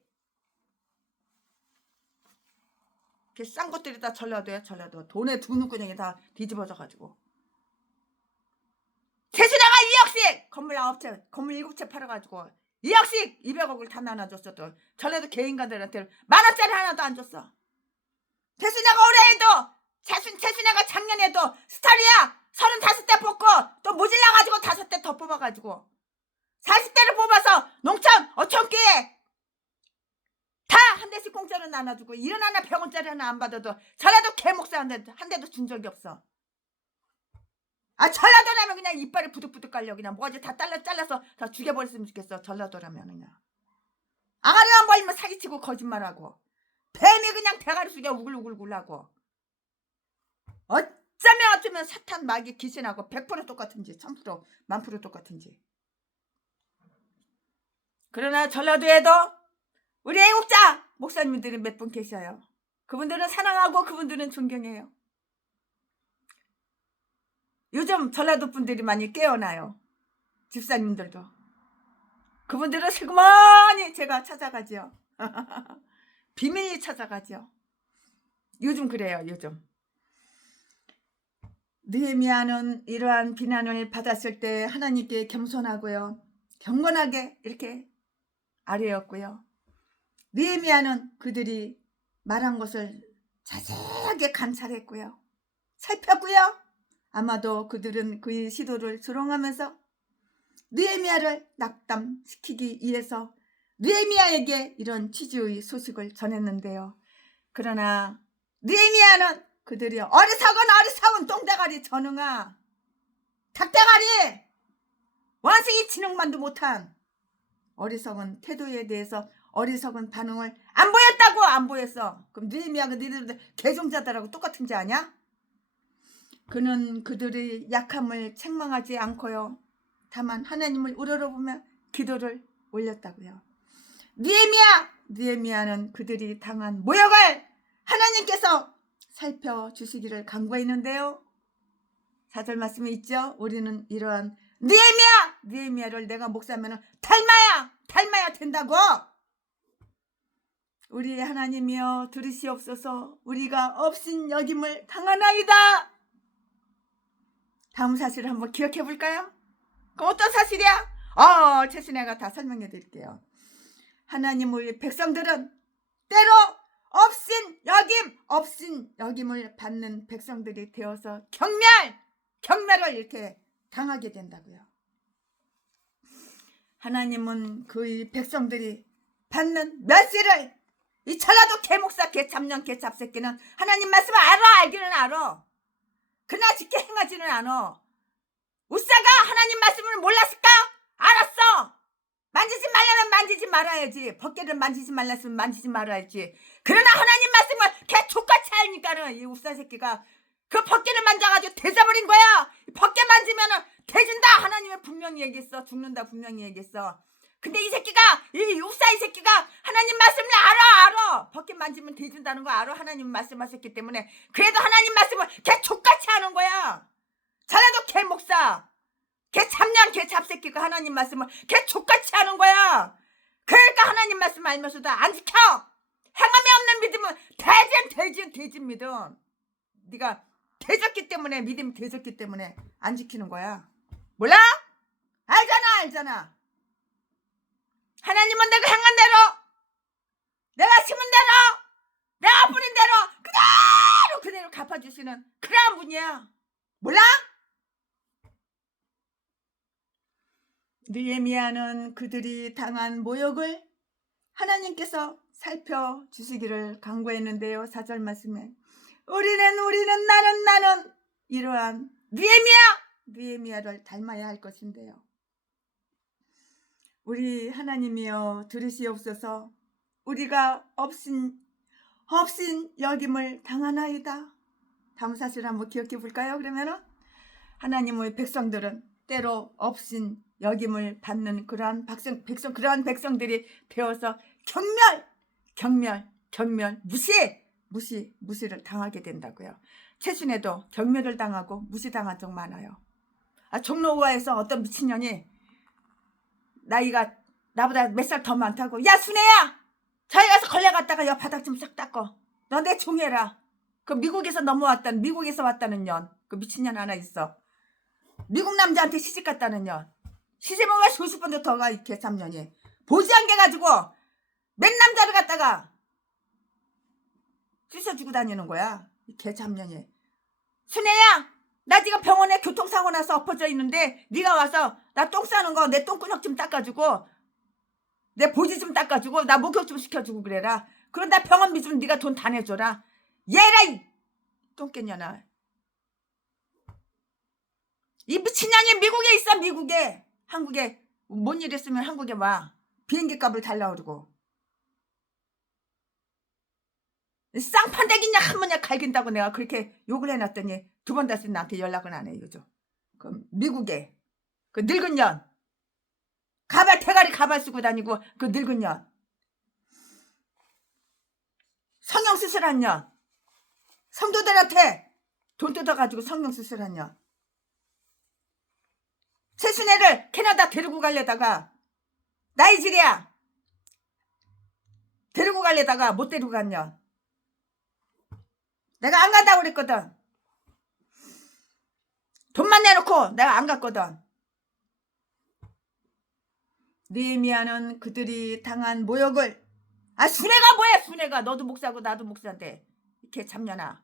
그 싼 것들이 다 전라도야. 돈에 두 눈꺼녕이 다 뒤집어져가지고 최순애가 2억씩 건물 9채 건물 7채 팔아가지고 2억씩 200억을 다 나눠줬어. 또 전라도 개인가들한테 10,000원짜리 하나도 안 줬어. 최순애가 올해에도 최순애가 작년에도 스타리아 35대 뽑고 또 모질라가지고 5대 더 뽑아가지고 40대를 뽑아서 농촌 어촌교에 다 한 대씩 공짜로 나눠주고 1원 100원짜리 하나 안 받아도 전라도 개목사 한 대도 준 적이 없어. 아 전라도라면 그냥 이빨을 부득부득 깔려. 그냥 뭐지 다 잘라서 다 죽여버렸으면 좋겠어. 전라도라면 그냥 아가리만 보이면 사기치고 거짓말하고 뱀이 그냥 대가리 속에 우글우글하고 어쩌면 사탄 마귀 귀신하고 100% 똑같은지 1000% 10,000% 똑같은지. 그러나 전라도에도 우리 애국자 목사님들이 몇 분 계셔요. 그분들은 사랑하고 그분들은 존경해요. 요즘 전라도 분들이 많이 깨어나요. 집사님들도. 그분들은 슬그머니 제가 찾아가죠. 비밀리 찾아가죠. 요즘 그래요. 요즘. 느헤미야는 이러한 비난을 받았을 때 하나님께 겸손하고요. 경건하게 이렇게 아뢰었고요. 느헤미야는 그들이 말한 것을 자세하게 관찰했고요. 살폈고요. 아마도 그들은 그의 시도를 조롱하면서 느헤미야를 낙담시키기 위해서 느헤미야에게 이런 취지의 소식을 전했는데요. 그러나 느헤미야는 그들이 어리석은 똥대가리 전응아 닭대가리 원숭이 진흙만도 못한 어리석은 태도에 대해서 어리석은 반응을 안 보였다고. 안 보였어. 그럼 느헤미야가 너희들 개종자들하고 똑같은지 아냐? 그는 그들의 약함을 책망하지 않고요. 다만 하나님을 우러러보며 기도를 올렸다고요. 느헤미야는 그들이 당한 모욕을 하나님께서 살펴주시기를 간구했는데요. 4절 말씀에 있죠. 우리는 이러한 느헤미야를 내가 목사면 닮아야 된다고. 우리 하나님이여 들으시옵소서. 우리가 업신여김을 당하나이다. 다음 사실을 한번 기억해 볼까요? 그 어떤 사실이야? 최순애가 다 설명해 드릴게요. 하나님의 백성들은 때로 업신여김을 받는 백성들이 되어서 경멸을 이렇게 당하게 된다고요. 하나님은 그의 백성들이 받는 멸시를 이 전라도 개목사 개참년 개잡새끼는 하나님 말씀을 알기는 알아. 그러나 지켜 행하지는 않아. 우사가 하나님 말씀을 몰랐을까? 알았어. 만지지 말라면 만지지 말아야지. 벗개를 만지지 말랐으면 만지지 말아야지. 그러나 하나님 말씀을 개 족같이 하니까는 이 웁사 새끼가 그 벗개를 만져가지고 대져버린 거야. 벗개 만지면은 대진다. 하나님은 분명히 얘기했어. 죽는다 분명히 얘기했어. 근데 이 새끼가 이 웁사 이 새끼가 하나님 말씀을 알아. 벗개 만지면 대준다는 거 알아. 하나님 말씀하셨기 때문에. 그래도 하나님 말씀을 개 족같이 하는 거야. 잘해도 개 목사. 개 참년 개 잡새끼가 하나님 말씀을 개 족같이 하는 거야. 그러니까 하나님 말씀 알면서도 안 지켜. 행함이 없는 믿음은 대진 믿음. 네가 대졌기 때문에 믿음이 대졌기 때문에 안 지키는 거야. 몰라? 알잖아. 하나님은 내가 행한 대로, 내가 심은 대로, 내가 뿌린 대로 그대로 갚아주시는 그런 분이야. 몰라? 느헤미야는 그들이 당한 모욕을 하나님께서 살펴주시기를 간구했는데요. 4절 말씀에 우리는 나는 이러한 느헤미야를 닮아야 할 것인데요. 우리 하나님이여 들으시옵소서. 우리가 없인 여김을 당하나이다. 다음 사실 한번 기억해 볼까요? 그러면은 하나님의 백성들은 때로 없인 여김을 받는 그러한 그러한 백성들이 되어서 경멸 무시를 당하게 된다고요. 최순애도 경멸을 당하고 무시당한 적 많아요. 종로우아에서 어떤 미친년이 나이가 나보다 몇 살 더 많다고, 야 순애야, 저기 가서 걸레갔다가 옆 바닥 좀 싹 닦어. 너 내 종해라. 그 미국에서 왔다는 년, 그 미친년 하나 있어. 미국 남자한테 시집 갔다는 년. 시집은 왜 수십 번도 더 가, 이 개참년이. 보지 않게 가지고 맨 남자를 갖다가 쑤셔주고 다니는 거야, 이 개참년이. 순애야, 나 지금 병원에 교통사고 나서 엎어져 있는데 네가 와서 나 똥 싸는 거 내 똥구녕 좀 닦아주고 내 보지 좀 닦아주고 나 목욕 좀 시켜주고 그래라. 그럼 나 병원 비좀 네가 돈 다 내줘라. 얘라 이 똥개년아. 이 미친년이 미국에 있어. 미국에. 한국에 뭔 일 있으면 한국에 와. 비행기 값을 달라 그러고. 쌍판대기냐 한 번에 갈긴다고 내가 그렇게 욕을 해놨더니 두 번 다시 나한테 연락은 안 해 요즘. 그럼 미국에 그 늙은 년 대가리 가발 쓰고 다니고 그 늙은 년, 성형수술한 년, 성도들한테 돈 뜯어가지고 성형수술한 년, 최순애를 캐나다 데리고 가려다가 나이지리아 데리고 가려다가 못 데리고 간 년. 내가 안 간다고 그랬거든. 돈만 내놓고 내가 안 갔거든. 느헤미야는 그들이 당한 모욕을, 순애가 뭐야. 순애가 너도 목사고 나도 목사인데 이렇게 참년아.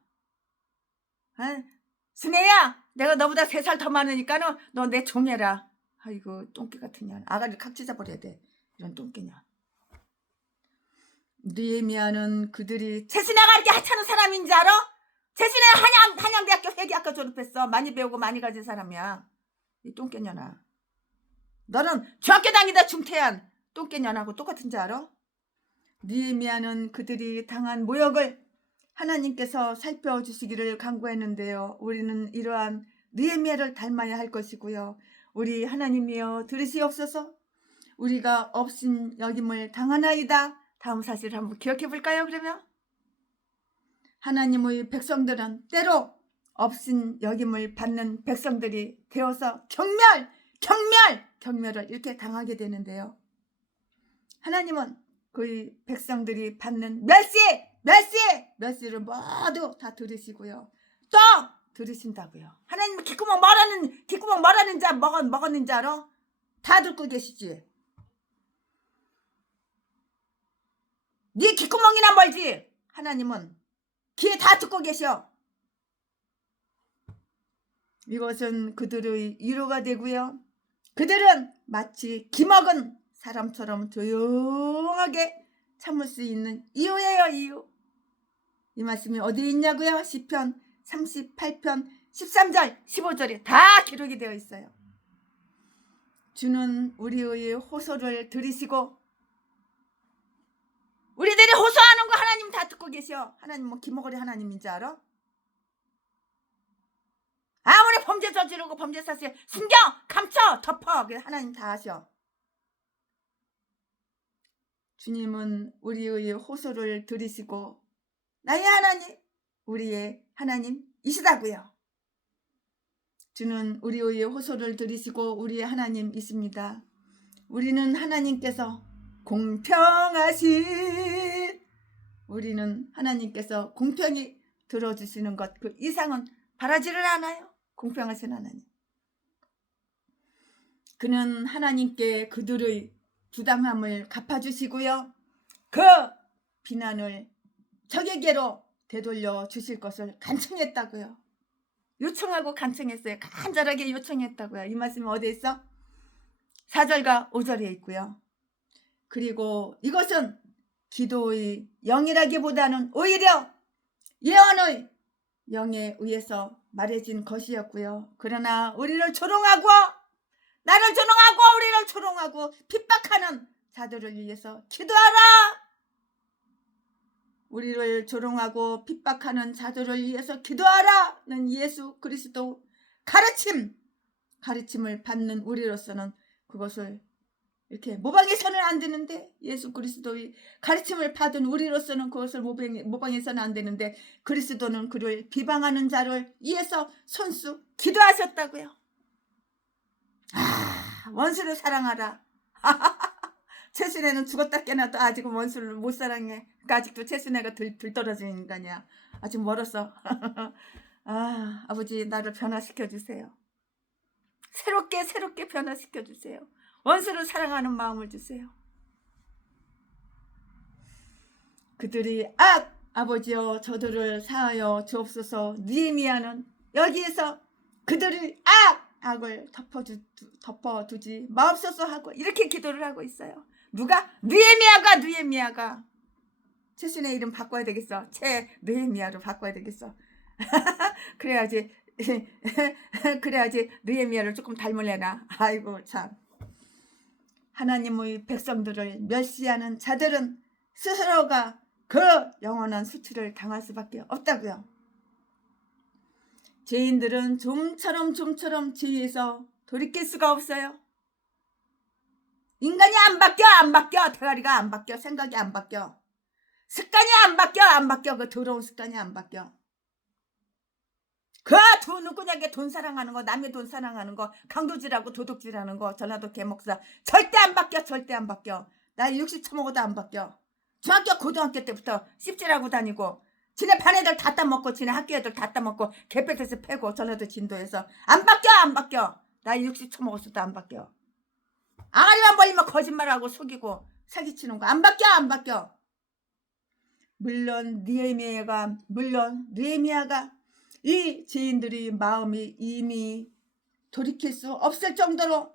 순애야, 내가 너보다 3살 더 많으니까는 너 내 종해라. 아이고 똥개 같은 년. 아가리를 칵 찢어버려야 돼, 이런 똥개년. 느헤미야는 그들이, 최순애가 이렇게 하찮은 사람인지 알아? 최순애 한양대학교 회계학과 졸업했어. 많이 배우고 많이 가진 사람이야. 이 똥개년아. 너는 중학교 다니다 중퇴한 똥개년하고 똑같은 줄 알아? 느헤미야는 그들이 당한 모욕을 하나님께서 살펴주시기를 간구했는데요. 우리는 이러한 느헤미야를 닮아야 할 것이고요. 우리 하나님이여 들으시옵소서. 우리가 없인 여김을 당하나이다. 다음 사실을 한번 기억해 볼까요? 그러면 하나님의 백성들은 때로 없인 여김을 받는 백성들이 되어서 경멸을 이렇게 당하게 되는데요. 하나님은 그 백성들이 받는 멸시를 모두 다 들으시고요. 또 들으신다고요. 하나님은 귓구멍 뭐라는 자 먹었는 줄 알아? 다 듣고 계시지. 네 귓구멍이나 멀지. 하나님은 귀에 다 듣고 계셔. 이것은 그들의 위로가 되고요. 그들은 마치 기먹은 사람처럼 조용하게 참을 수 있는 이유예요. 이유. 이 말씀이 어디에 있냐고요? 시편 38편 13절 15절에 다 기록이 되어 있어요. 주는 우리의 호소를 들으시고, 우리들이 호소하는 거 하나님 다 듣고 계셔. 하나님 뭐 기모거리 하나님인 줄 알아? 아무리 범죄 저지르고 범죄 사실 숨겨, 감춰, 덮어, 하나님 다 하셔. 주님은 우리의 호소를 들으시고 나의 하나님, 우리의 하나님이시다고요. 주는 우리의 호소를 들으시고 우리의 하나님이십니다. 우리는 하나님께서 공평하신, 우리는 하나님께서 공평히 들어주시는 것 그 이상은 바라지를 않아요. 공평하신 하나님. 그는 하나님께 그들의 부당함을 갚아주시고요, 그 비난을 적에게로 되돌려 주실 것을 간청했다고요. 요청하고 간청했어요. 간절하게 요청했다고요. 이 말씀이 어디에 있어? 4절과 5절에 있고요. 그리고 이것은 기도의 영이라기보다는 오히려 예언의 영에 의해서 말해진 것이었고요. 그러나 우리를 조롱하고, 나를 조롱하고 우리를 조롱하고 핍박하는 자들을 위해서 기도하라. 우리를 조롱하고 핍박하는 자들을 위해서 기도하라는 예수 그리스도 가르침을 받는 우리로서는 그것을 이렇게 모방해서는 안 되는데, 예수 그리스도의 가르침을 받은 우리로서는 그것을 모방해서는 안 되는데, 그리스도는 그를 비방하는 자를 위해서 손수 기도하셨다고요. 원수를 사랑하라. 최순애는 죽었다 깨나도 아직은 원수를 못 사랑해. 그러니까 아직도 최순애가 들떨어진 인간이야. 아직 멀었어. 아버지, 나를 변화시켜 주세요. 새롭게 변화시켜 주세요. 원수를 사랑하는 마음을 주세요. 그들이 아버지여 저들을 사하여 주옵소서. 느헤미야는 여기에서 그들의 악을 덮어두지 마옵소서 하고 이렇게 기도를 하고 있어요. 누가? 느헤미야가 최순의 이름 바꿔야 되겠어. 느헤미야로 바꿔야 되겠어. 그래야지 느헤미야를 조금 닮으려나. 아이고 참. 하나님의 백성들을 멸시하는 자들은 스스로가 그 영원한 수치를 당할 수밖에 없다고요. 죄인들은 좀처럼 죄에서 돌이킬 수가 없어요. 인간이 안 바뀌어. 대가리가 안 바뀌어. 생각이 안 바뀌어. 습관이 안 바뀌어. 그 더러운 습관이 안 바뀌어. 그 누구냐게 돈 사랑하는 거, 남의 돈 사랑하는 거, 강도질하고 도둑질하는 거, 전라도 개목사 절대 안 바뀌어. 나 60 처먹어도 안 바뀌어. 중학교 고등학교 때부터 씹질하고 다니고, 지네 반 애들 다 따먹고, 지네 학교 애들 다 따먹고, 개패에서 패고, 전라도 진도에서 안 바뀌어. 나 60 처먹었어도 안 바뀌어. 아가리만 벌리면 거짓말하고 속이고 사기치는 거 안 바뀌어. 물론 느헤미야가 이 죄인들의 마음이 이미 돌이킬 수 없을 정도로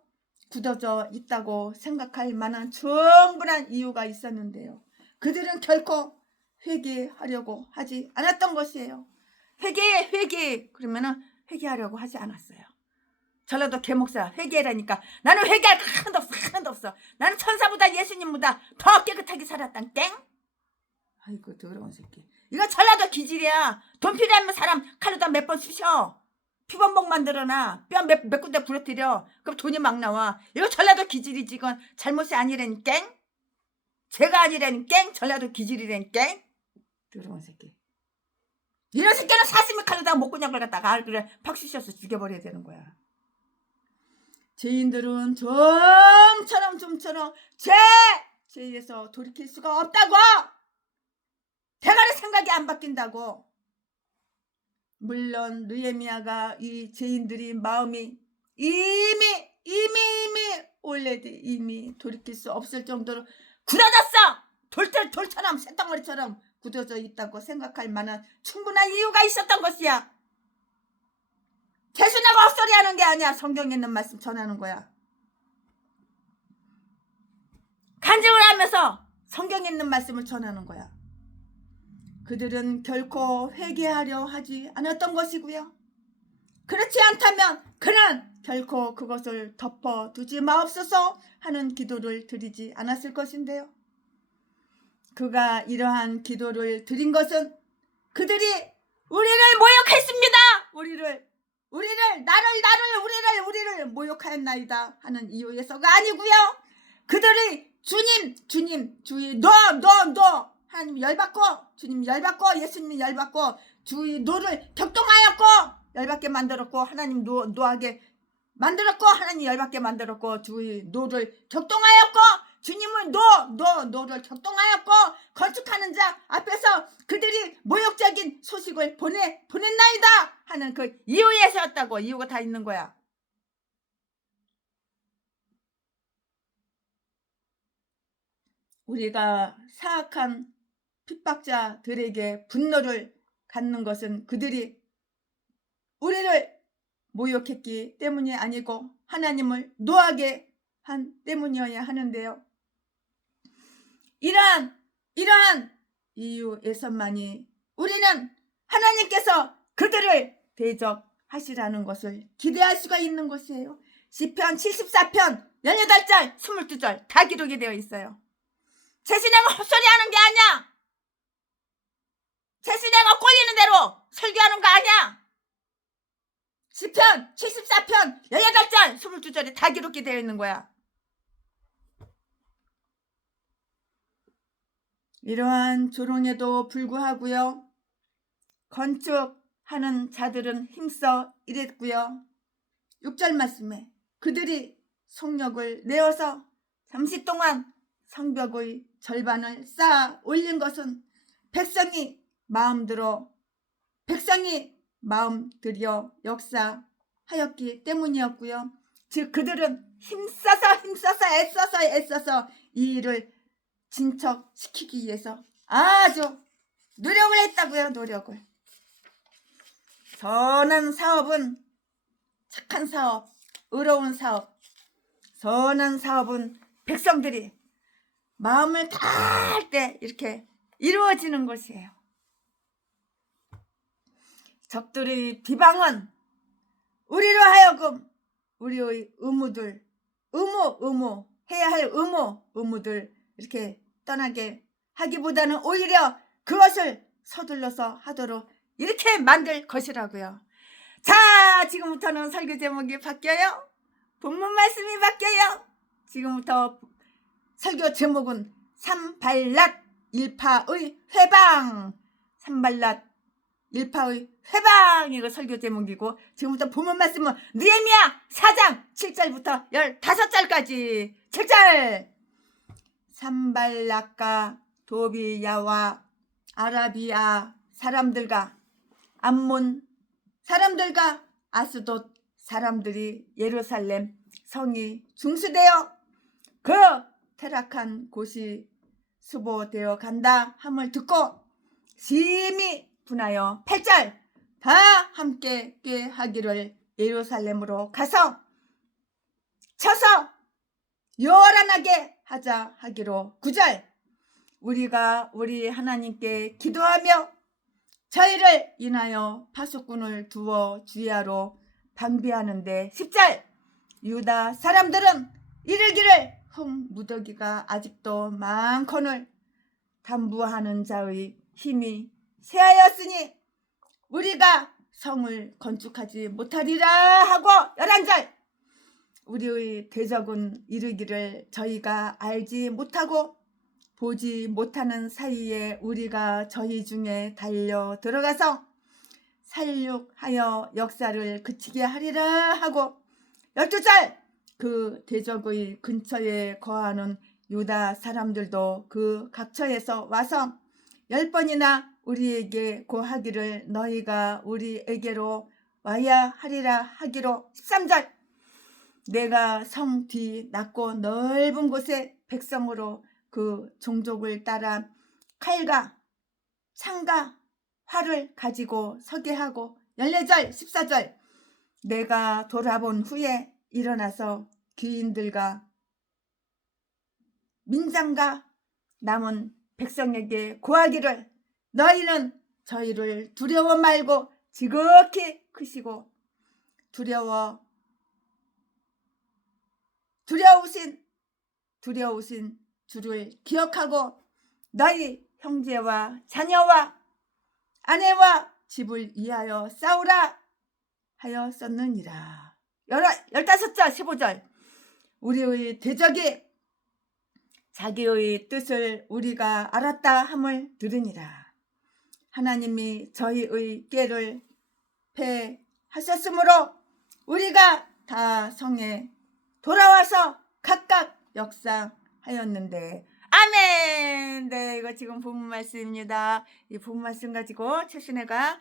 굳어져 있다고 생각할 만한 충분한 이유가 있었는데요. 그들은 결코 회개하려고 하지 않았던 것이에요. 그러면은 회개하려고 하지 않았어요. 전라도 개목사 회개라니까. 나는 회개할 거 하나도 없어. 나는 천사보다 예수님보다 더 깨끗하게 살았단 땡. 아이고 더러운 새끼. 이거 전라도 기질이야. 돈 필요하면 사람 칼로다 몇 번 쑤셔. 피범벅 만들어놔. 뼈 몇 군데 부러뜨려. 그럼 돈이 막 나와. 이거 전라도 기질이지. 이건 잘못이 아니라니 땡. 죄가 아니라니 땡. 전라도 기질이라니 땡. 더러운 새끼. 이런 새끼는 사슴이 칼로다 목구녕을 갖다가 그래 팍 쑤셔서 죽여버려야 되는 거야. 죄인들은 좀처럼 죄에서 돌이킬 수가 없다고. 대가리 생각이 안 바뀐다고. 물론 느헤미야가 이 죄인들이 마음이 이미 원래도 이미 돌이킬 수 없을 정도로 굳어졌어. 돌처럼 쇳덩어리처럼 굳어져 있다고 생각할 만한 충분한 이유가 있었던 것이야. 최순애가 헛소리하는 게 아니야. 성경에 있는 말씀 전하는 거야. 간증을 하면서 성경에 있는 말씀을 전하는 거야. 그들은 결코 회개하려 하지 않았던 것이고요. 그렇지 않다면 그는 결코 그것을 덮어두지 마옵소서 하는 기도를 드리지 않았을 것인데요. 그가 이러한 기도를 드린 것은 그들이 우리를 모욕했습니다. 우리를 모욕하였나이다 하는 이유에서가 아니고요. 그들이 주님 주의 너 하나님 열받고 주님 열받고 예수님 열받고 주의 노를 격동하였고 열받게 만들었고 하나님 노하게 만들었고 하나님 열받게 만들었고 주의 노를 격동하였고 주님을 노를 격동하였고 건축하는 자 앞에서 그들이 모욕적인 소식을 보냈나이다 하는 그 이유에서였다고. 이유가 다 있는 거야. 우리가 사악한 핍박자들에게 분노를 갖는 것은 그들이 우리를 모욕했기 때문이 아니고 하나님을 노하게 한 때문이어야 하는데요. 이러한 이유에서만이 우리는 하나님께서 그들을 대적하시라는 것을 기대할 수가 있는 것이에요. 시편 74편 18절 22절 다 기록이 되어 있어요. 제시내가 헛소리하는 게 아니야. 제시내가 꼴리는 대로 설교하는 거 아니야. 시편 74편 18절 22절에 다 기록이 되어 있는 거야. 이러한 조롱에도 불구하고요. 건축하는 자들은 힘써 이랬고요. 6절 말씀에 그들이 속력을 내어서 잠시 동안 성벽의 절반을 쌓아 올린 것은 백성이 마음들여 역사하였기 때문이었고요. 즉 그들은 애써서 이 일을 진척시키기 위해서 아주 노력을 했다고요. 노력을. 선한 사업은 착한 사업, 의로운 사업, 선한 사업은 백성들이 마음을 다할 때 이렇게 이루어지는 것이에요. 적들의 비방은 우리로 하여금 우리의 해야 할 의무들 이렇게 떠나게 하기보다는 오히려 그것을 서둘러서 하도록 이렇게 만들 것이라고요. 자, 지금부터는 설교 제목이 바뀌어요. 본문 말씀이 바뀌어요. 지금부터 설교 제목은 산발랏 일파의 회방. 산발랏 일파의 회방. 이거 설교 제목이고 지금부터 본문 말씀은 느헤미야 4장 7절부터 15절까지 7절. 산발랏과 도비야와 아라비아 사람들과 암몬 사람들과 아스돗 사람들이 예루살렘 성이 중수되어 그 퇴락한 곳이 수보되어 간다 함을 듣고 심히 분하여 8절 다 함께 꾀하기를 예루살렘으로 가서 쳐서 요란하게 하자 하기로 9절 우리가 우리 하나님께 기도하며 저희를 인하여 파수꾼을 두어 주야로 방비하는데 10절 유다 사람들은 이르기를 흙무더기가 아직도 많거늘 담부하는 자의 힘이 쇠하였으니 우리가 성을 건축하지 못하리라 하고 11절 우리의 대적은 이르기를 저희가 알지 못하고 보지 못하는 사이에 우리가 저희 중에 달려 들어가서 살육하여 역사를 그치게 하리라 하고 12절 그 대적의 근처에 거하는 유다 사람들도 그 각처에서 와서 10번이나 우리에게 고하기를 너희가 우리에게로 와야 하리라 하기로 13절 내가 성 뒤 낮고 넓은 곳에 백성으로 그 종족을 따라 칼과 창과 활을 가지고 서게 하고 14절 14절 내가 돌아본 후에 일어나서 귀인들과 민장과 남은 백성에게 고하기를 너희는 저희를 두려워 말고 지극히 크시고 두려워 두려우신 주를 기억하고 너희 형제와 자녀와 아내와 집을 위하여 싸우라 하였었느니라. 15절 15절 우리의 대적이 자기의 뜻을 우리가 알았다 함을 들으니라. 하나님이 저희의 꾀를 패하셨으므로 우리가 다 성에 돌아와서 각각 역사하였는데. 아멘. 네, 이거 지금 본문 말씀입니다. 이 본문 말씀 가지고 최순애가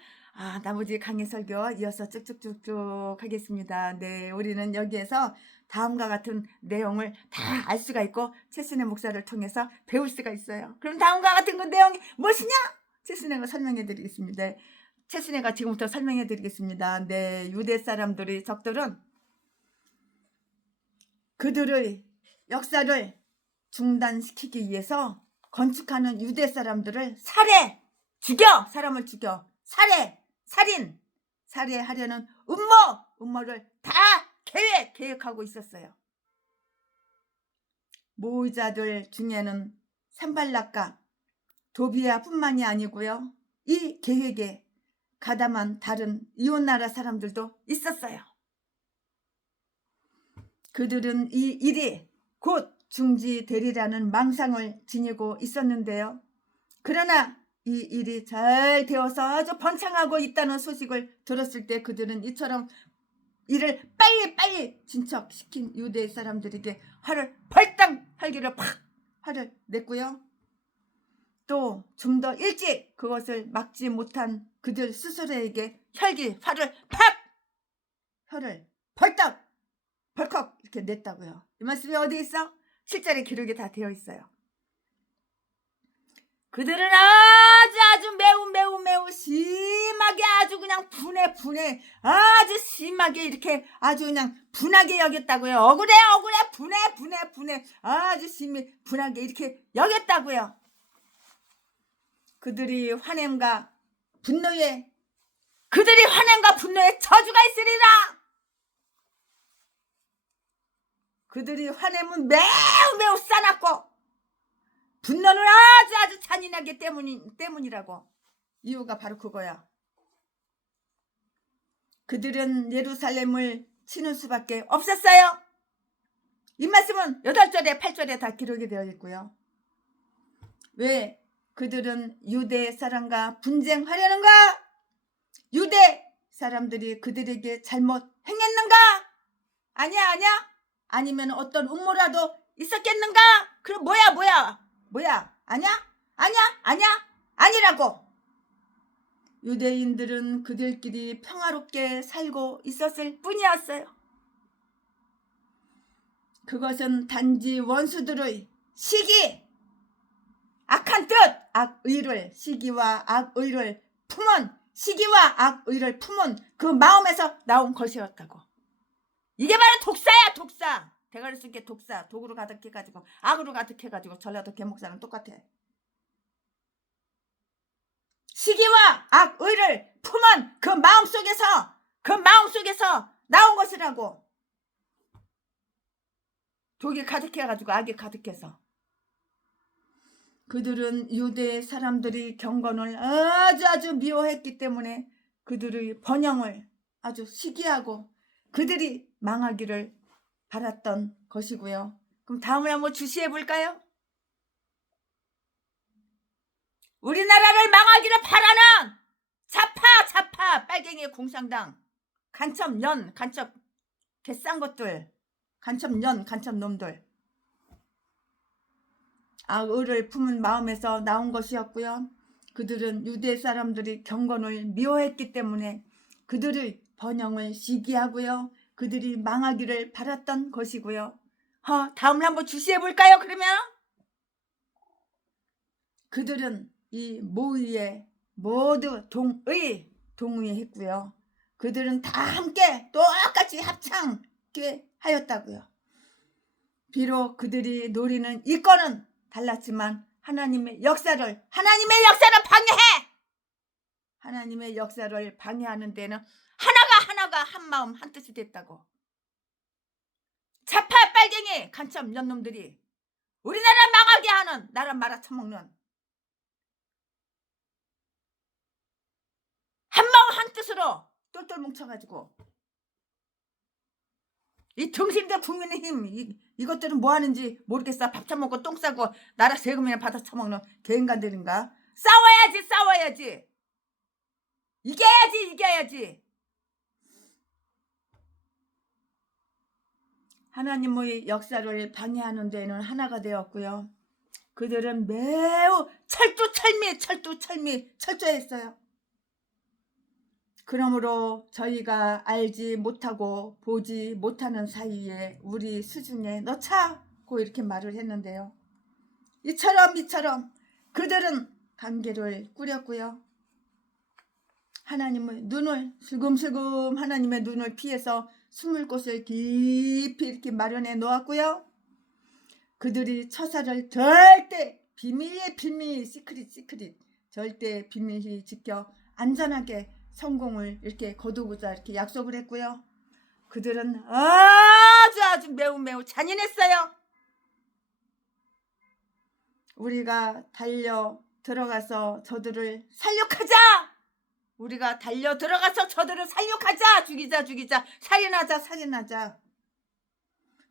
나머지 강의 설교 이어서 쭉쭉쭉쭉 하겠습니다. 네, 우리는 여기에서 다음과 같은 내용을 다 알 수가 있고 최순애 목사를 통해서 배울 수가 있어요. 그럼 다음과 같은 그 내용이 무엇이냐? 최순애가 설명해 드리겠습니다. 최순애가 지금부터 설명해 드리겠습니다. 네, 유대 사람들이 적들은 그들의 역사를 중단시키기 위해서 건축하는 유대 사람들을 사람을 죽여 살해하려는 음모를 다 계획하고 있었어요. 모의자들 중에는 산발락과 도비아뿐만이 아니고요. 이 계획에 가담한 다른 이웃나라 사람들도 있었어요. 그들은 이 일이 곧 중지되리라는 망상을 지니고 있었는데요. 그러나 이 일이 잘 되어서 아주 번창하고 있다는 소식을 들었을 때 그들은 이처럼 일을 빨리 진척시킨 유대 사람들에게 화를 냈고요. 또 좀 더 일찍 그것을 막지 못한 그들 스스로에게 화를 벌컥 이렇게 냈다고요. 이 말씀이 어디 있어? 7절에 기록이 다 되어 있어요. 그들은 아주 매우 심하게 아주 그냥 분해 아주 심하게 이렇게 아주 그냥 분하게 여겼다고요. 억울해 분해 아주 심히 분하게 이렇게 여겼다고요. 그들이 화냄과 분노에 저주가 있으리라. 그들이 화냄은 매우 싸납고 분노는 아주 잔인하기 때문이라고. 이유가 바로 그거야. 그들은 예루살렘을 치는 수밖에 없었어요. 이 말씀은 8절에 8절에 다 기록이 되어 있고요. 왜 그들은 유대 사람과 분쟁하려는가? 유대 사람들이 그들에게 잘못 행했는가? 아니야? 아니면 어떤 음모라도 있었겠는가? 그럼 뭐야? 아니라고. 유대인들은 그들끼리 평화롭게 살고 있었을 뿐이었어요. 그것은 단지 원수들의 악한 뜻, 시기와 악의를 품은 그 마음에서 나온 것이었다고. 이게 바로 독사야, 독사. 대가리 쓴게 독사. 독으로 가득해가지고 악으로 가득해가지고 전라도 개목사는 똑같아. 시기와 악의를 품은 그 마음속에서 나온 것이라고. 독이 가득해가지고 악이 가득해서. 그들은 유대 사람들이 경건을 아주 미워했기 때문에 그들의 번영을 아주 시기하고 그들이 망하기를 바랐던 것이고요. 그럼 다음을 한번 주시해 볼까요? 우리나라를 망하기를 바라는 좌파 빨갱이 공산당 간첩 개싼 것들, 간첩 놈들, 악의를 품은 마음에서 나온 것이었고요. 그들은 유대 사람들이 경건을 미워했기 때문에 그들의 번영을 시기하고요. 그들이 망하기를 바랐던 것이고요. 다음을 한번 주시해 볼까요? 그러면 그들은 이 모의에 모두 동의했고요. 그들은 다 함께 똑같이 합창케 하였다고요. 비록 그들이 노리는 이권은 달랐지만 하나님의 역사를 방해하는 데는 하나가 한 마음 한 뜻이 됐다고. 좌파 빨갱이 간첩 년놈들이 우리나라 망하게 하는, 나라 말아쳐먹는, 한마음 한뜻으로 똘똘 뭉쳐가지고 이 등신대 국민의힘 이것들은 뭐 하는지 모르겠어. 밥 처먹고 똥 싸고 나라 세금이나 받아 처먹는 개인간들인가. 싸워야지. 이겨야지. 하나님의 역사를 방해하는 데는 하나가 되었고요. 그들은 매우 철저했어요. 그러므로 저희가 알지 못하고 보지 못하는 사이에 우리 수중에 넣자고 이렇게 말을 했는데요. 이처럼 그들은 관계를 꾸렸고요. 하나님의 눈을 슬금슬금 하나님의 눈을 피해서 숨을 곳을 깊이 이렇게 마련해 놓았고요. 그들이 처사를 절대 비밀 시크릿 절대 비밀히 지켜 안전하게 성공을 이렇게 거두고자 이렇게 약속을 했고요. 그들은 아주 매우 잔인했어요. 우리가 달려 들어가서 저들을 살육하자. 죽이자. 살인하자.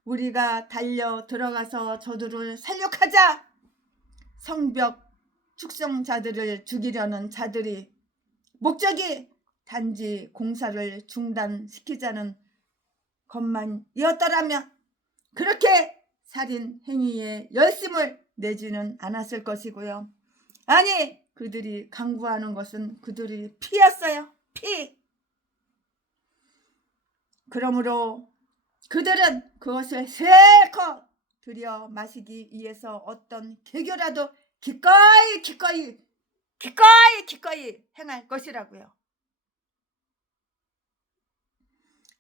우리가 달려 들어가서 저들을 살육하자. 성벽 축성자들을 죽이려는 자들이 목적이 단지 공사를 중단시키자는 것만이었더라면 그렇게 살인 행위에 열심을 내지는 않았을 것이고요. 아니, 그들이 강구하는 것은 그들이 피였어요. 피. 그러므로 그들은 그것을 실컷 들여 마시기 위해서 어떤 개교라도 기꺼이 행할 것이라고요.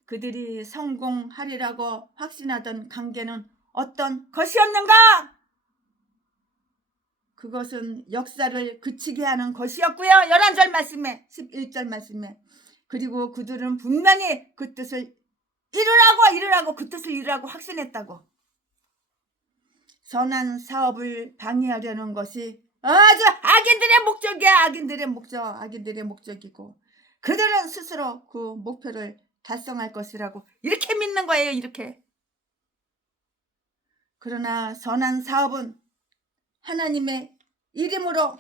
그들이 성공하리라고 확신하던 관계는 어떤 것이었는가? 그것은 역사를 그치게 하는 것이었고요. 11절 말씀에 11절 말씀에 그리고 그들은 분명히 그 뜻을 이루라고 그 뜻을 이루라고 확신했다고. 선한 사업을 방해하려는 것이 아주 악인들의 목적이고 그들은 스스로 그 목표를 달성할 것이라고 이렇게 믿는 거예요. 이렇게. 그러나 선한 사업은 하나님의 이름으로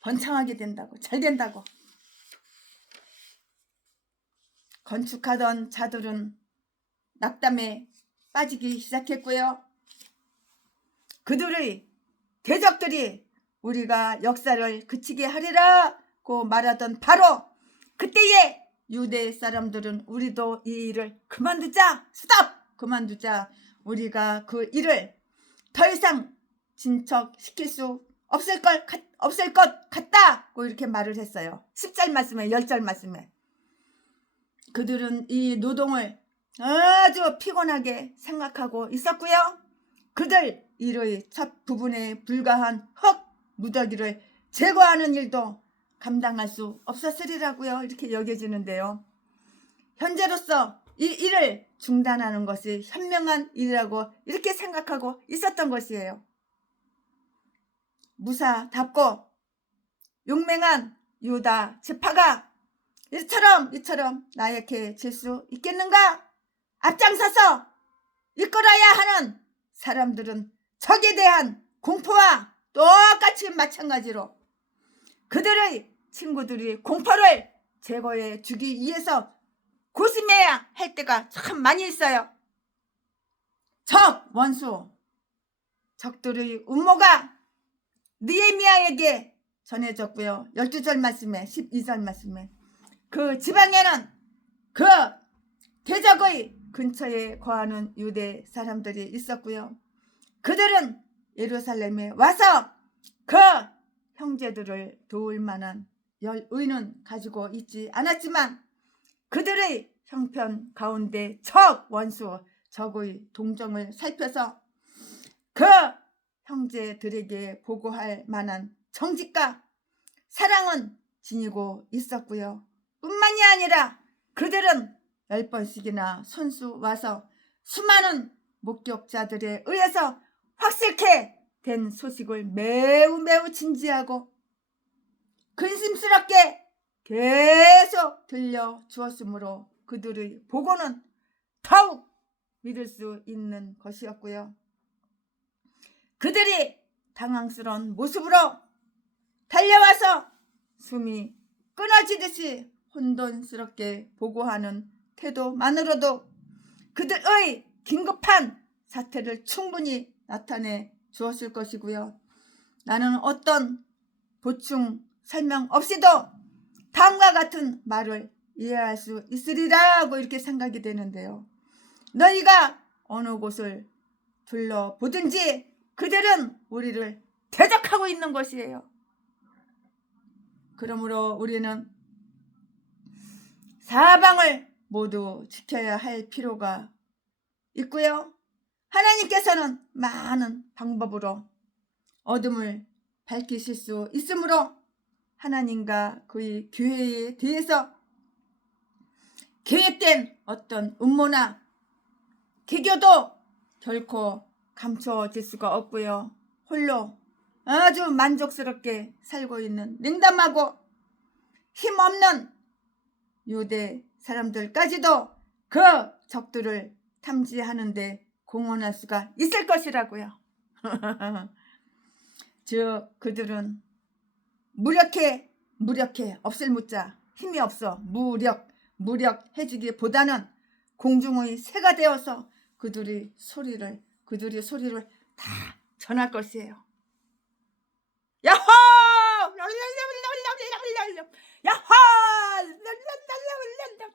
번창하게 된다고, 잘 된다고. 건축하던 자들은 낙담에 빠지기 시작했고요. 그들의 대적들이 우리가 역사를 그치게 하리라고 말하던 바로 그때에 유대 사람들은 우리도 이 일을 그만두자. 우리가 그 일을 더 이상 진척시킬 수 없을 것 같다고 이렇게 말을 했어요. 10절 말씀에 10절 말씀에 그들은 이 노동을 아주 피곤하게 생각하고 있었고요. 그들 일의 첫 부분에 불과한 흙 무더기를 제거하는 일도 감당할 수 없었으리라고요. 이렇게 여겨지는데요. 현재로서 이 일을 중단하는 것이 현명한 일이라고 이렇게 생각하고 있었던 것이에요. 무사답고 용맹한 유다 지파가 이처럼 나약해질 수 있겠는가? 앞장서서 이끌어야 하는 사람들은 적에 대한 공포와 똑같이 마찬가지로 그들의 친구들이 공포를 제거해 주기 위해서 고심해야 할 때가 참 많이 있어요. 적들의 음모가 느헤미야에게 전해졌고요. 12절 말씀에 12절 말씀에 그 지방에는 그 대적의 근처에 거하는 유대 사람들이 있었고요. 그들은 예루살렘에 와서 그 형제들을 도울 만한 의는 가지고 있지 않았지만 그들의 형편 가운데 적의 동정을 살펴서 그 형제들에게 보고할 만한 정직과 사랑은 지니고 있었고요. 뿐만이 아니라 그들은 10번씩이나 손수 와서 수많은 목격자들에 의해서 확실케 된 소식을 매우 진지하고 근심스럽게 계속 들려주었으므로 그들의 보고는 더욱 믿을 수 있는 것이었고요. 그들이 당황스러운 모습으로 달려와서 숨이 끊어지듯이 혼돈스럽게 보고하는 태도만으로도 그들의 긴급한 사태를 충분히 나타내 주었을 것이고요. 나는 어떤 보충 설명 없이도 다음과 같은 말을 이해할 수 있으리라고 이렇게 생각이 되는데요. 너희가 어느 곳을 둘러보든지 그들은 우리를 대적하고 있는 것이에요. 그러므로 우리는 사방을 모두 지켜야 할 필요가 있고요. 하나님께서는 많은 방법으로 어둠을 밝히실 수 있으므로 하나님과 그의 교회에 대해서 계획된 어떤 음모나 개교도 결코 감춰질 수가 없고요. 홀로 아주 만족스럽게 살고 있는 냉담하고 힘없는 유대 사람들까지도 그 적들을 탐지하는데 공헌할 수가 있을 것이라고요. 즉 그들은 무력해 없을 무자 힘이 없어 무력해지기보다는 공중의 새가 되어서 그들의 소리를 다 전할 것이에요. 야호! 야호!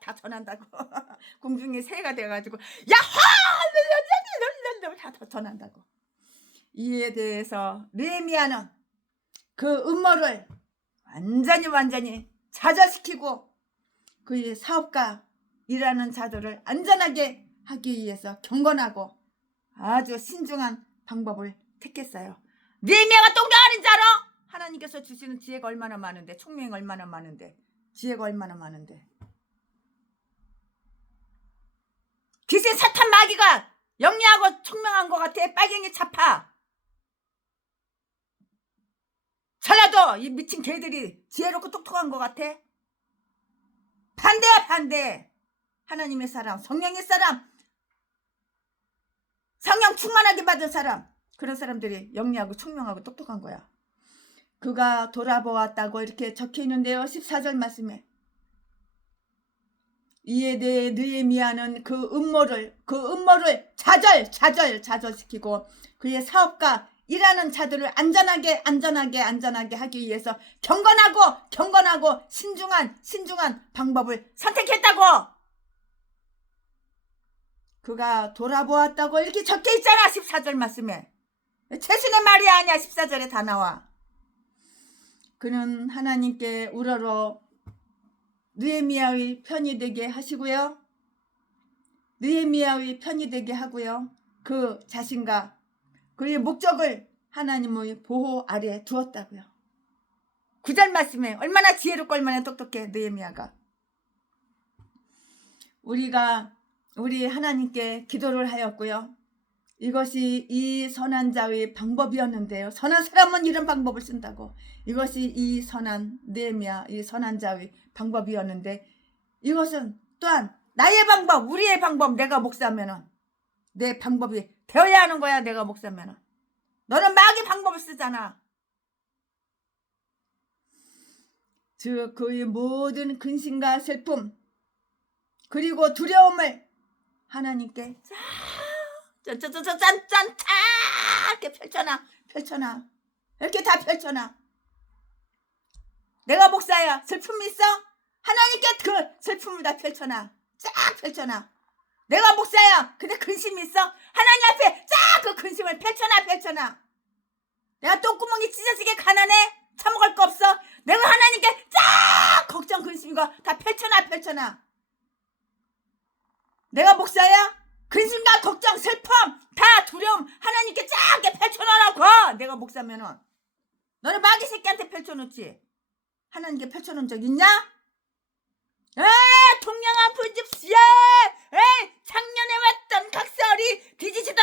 다 전한다고. 공중에 새가 되어가지고 야호! 다 전한다고. 이에 대해서 느헤미야는 그 음모를 완전히 좌절시키고 그의 사업가이라는 자들을 안전하게 하기 위해서 경건하고 아주 신중한 방법을 택했어요. 느헤미야가 똥장하는 줄 알아? 하나님께서 주시는 지혜가 얼마나 많은데, 총명이 얼마나 많은데, 지혜가 얼마나 많은데. 귀신 사탄 마귀가 영리하고 총명한 것 같아. 빨갱이 차파. 전라도 이 미친 개들이 지혜롭고 똑똑한 것 같아. 반대야 반대. 하나님의 사람, 성령의 사람, 성령 충만하게 받은 사람, 그런 사람들이 영리하고 총명하고 똑똑한 거야. 그가 돌아보았다고 이렇게 적혀 있는데요. 14절 말씀에. 이에 대해 느헤미야는 그 음모를 좌절시키고 그의 사업가 일하는 자들을 안전하게 하기 위해서 경건하고 신중한 방법을 선택했다고. 그가 돌아보았다고 이렇게 적혀 있잖아. 14절 말씀에. 최신의 말이 아니야. 14절에 다 나와. 그는 하나님께 우러러 느헤미야의 편이 되게 하시고요. 느헤미야의 편이 되게 하고요. 그 자신과 그의 목적을 하나님의 보호 아래 두었다고요. 9절 말씀에 얼마나 지혜롭고 얼마나 똑똑해 느헤미야가. 우리 하나님께 기도를 하였고요. 이것이 이 선한 자의 방법이었는데요. 선한 사람은 이런 방법을 쓴다고. 이것이 이 선한 느헤미야 이 선한 자의 방법이었는데 이것은 또한 나의 방법, 우리의 방법, 내가 목사면은 내 방법이 되어야 하는 거야. 내가 목사면은. 너는 마귀 방법을 쓰잖아. 즉 그의 모든 근심과 슬픔 그리고 두려움을 하나님께 짠 이렇게 펼쳐놔. 이렇게 다 펼쳐놔. 내가 목사야. 슬픔이 있어? 하나님께 그 슬픔을 다 펼쳐놔. 쫙 펼쳐놔. 내가 목사야. 근데 근심이 있어? 하나님 앞에 쫙 그 근심을 펼쳐놔. 내가 똥구멍이 찢어지게 가난해? 처먹을 거 없어? 내가 하나님께 쫙 걱정 근심과 다 펼쳐놔. 내가 목사야? 근심과 걱정, 슬픔, 다 두려움 하나님께 쫙 펼쳐놓으라고. 내가 목사면은. 너는 마귀 새끼한테 펼쳐놓지. 하나님께 펼쳐놓은 적 있냐? 통영아 부집시야. 작년에 왔던 각설이 뒤지지도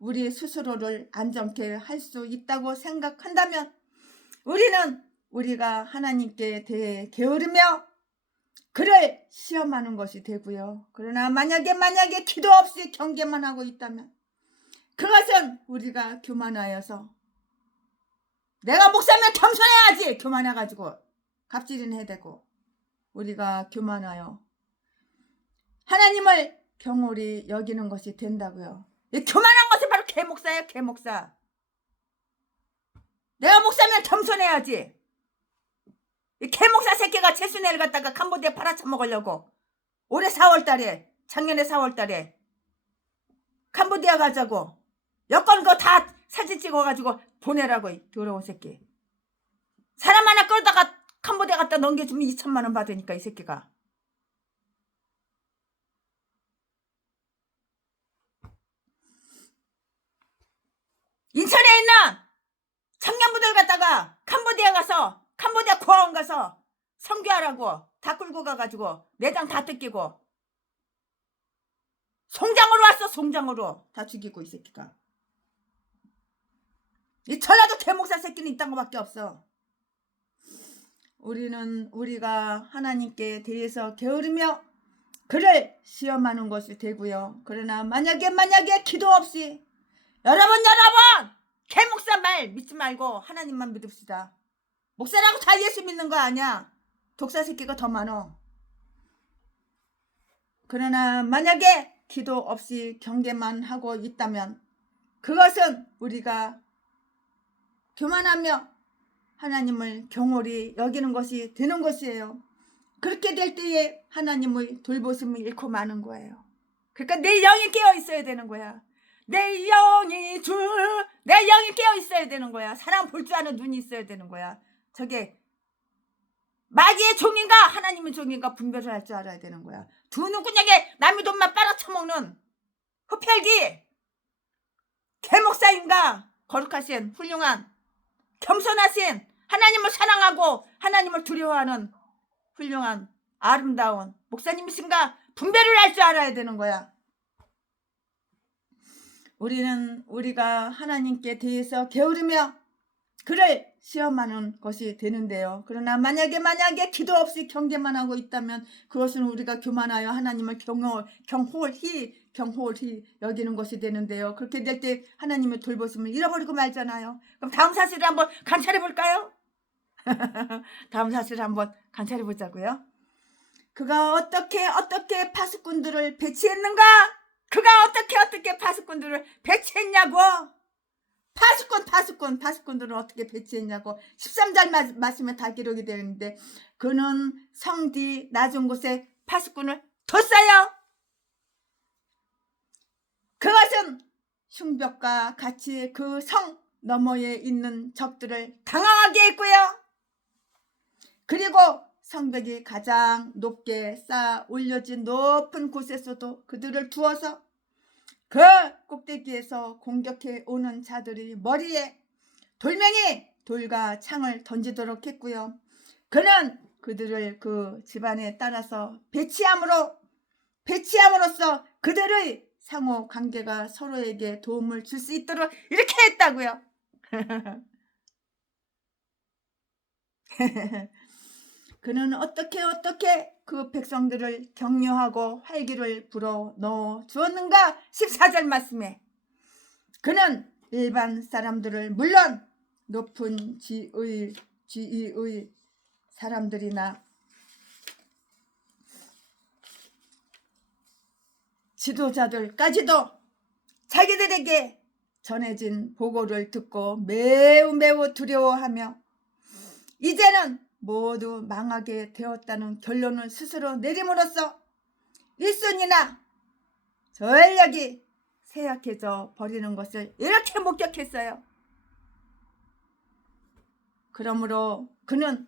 우리 스스로를 안정케 할 수 있다고 생각한다면 우리는 우리가 하나님께 대해 게으르며 그를 시험하는 것이 되고요. 그러나 만약에 기도 없이 경계만 하고 있다면 그것은 우리가 교만하여서 내가 목사면 겸손해야지 교만해가지고 갑질은 해야 되고 우리가 교만하여 하나님을 경홀히 여기는 것이 된다고요. 이 교만한 것이 바로 개목사예요. 개목사. 내가 목사면 겸손해야지. 이 개목사 새끼가 채순애를 갖다가 캄보디아 팔아쳐먹으려고 올해 4월달에 작년에 4월달에 캄보디아 가자고 여권 그거 다 사진 찍어가지고 보내라고 더러운 새끼. 사람 하나 끌다가 캄보디아 갖다 넘겨주면 2천만 원 받으니까 이 새끼가. 인천에 있는 청년부들 갖다가 캄보디아 가서 캄보디아 고아원 가서 선교하라고 다 끌고 가가지고 내장 다 뜯기고 송장으로 왔어. 송장으로 다 죽이고 이 새끼가. 이 전라도 개목사 새끼는 이딴 거밖에 없어. 우리가 하나님께 대해서 게으르며 그를 시험하는 것이 되고요. 그러나 만약에 기도 없이 여러분 개목사 말 믿지 말고 하나님만 믿읍시다. 목사라고 다 예수 믿는 거 아니야. 독사 새끼가 더 많어. 그러나 만약에 기도 없이 경계만 하고 있다면 그것은 우리가 교만하며 하나님을 경홀히 여기는 것이 되는 것이에요. 그렇게 될 때에 하나님의 돌보심을 잃고 마는 거예요. 그러니까 내 영이 깨어 있어야 되는 거야. 내 영이 깨어 있어야 되는 거야. 사람 볼 줄 아는 눈이 있어야 되는 거야. 저게 마귀의 종인가 하나님의 종인가 분별을 할 줄 알아야 되는 거야. 두 눈구녕에 남의 돈만 빨아쳐먹는 흡혈귀 개목사인가 거룩하신 훌륭한 겸손하신 하나님을 사랑하고 하나님을 두려워하는 훌륭한 아름다운 목사님이신가 분별을 할 줄 알아야 되는 거야. 우리가 하나님께 대해서 게으르며 그를 시험하는 것이 되는데요. 그러나 만약에 기도 없이 경계만 하고 있다면 그것은 우리가 교만하여 하나님을 경홀히 여기는 것이 되는데요. 그렇게 될 때 하나님의 돌보심을 잃어버리고 말잖아요. 그럼 다음 사실을 한번 관찰해 볼까요? 다음 사실을 한번 관찰해 보자고요. 그가 어떻게 파수꾼들을 배치했는가? 그가 어떻게 파수꾼들을 배치했냐고. 파수꾼들을 어떻게 배치했냐고 13절 말씀에 다 기록이 되어 있는데 그는 성뒤 낮은 곳에 파수꾼을 뒀어요. 그것은 흉벽과 같이 그 성 너머에 있는 적들을 당황하게 했고요. 그리고 성벽이 가장 높게 쌓아 올려진 높은 곳에서도 그들을 두어서 그 꼭대기에서 공격해 오는 자들이 머리에 돌멩이 돌과 창을 던지도록 했고요. 그는 그들을 그 집안에 따라서 배치함으로써 그들의 상호 관계가 서로에게 도움을 줄 수 있도록 이렇게 했다고요. 그는 어떻게 그 백성들을 격려하고 활기를 불어 넣어 주었는가? 14절 말씀에 그는 일반 사람들을 물론 높은 지위의 사람들이나 지도자들까지도 자기들에게 전해진 보고를 듣고 매우 두려워하며 이제는 모두 망하게 되었다는 결론을 스스로 내림으로써 일순이나 전력이 쇠약해져 버리는 것을 이렇게 목격했어요. 그러므로 그는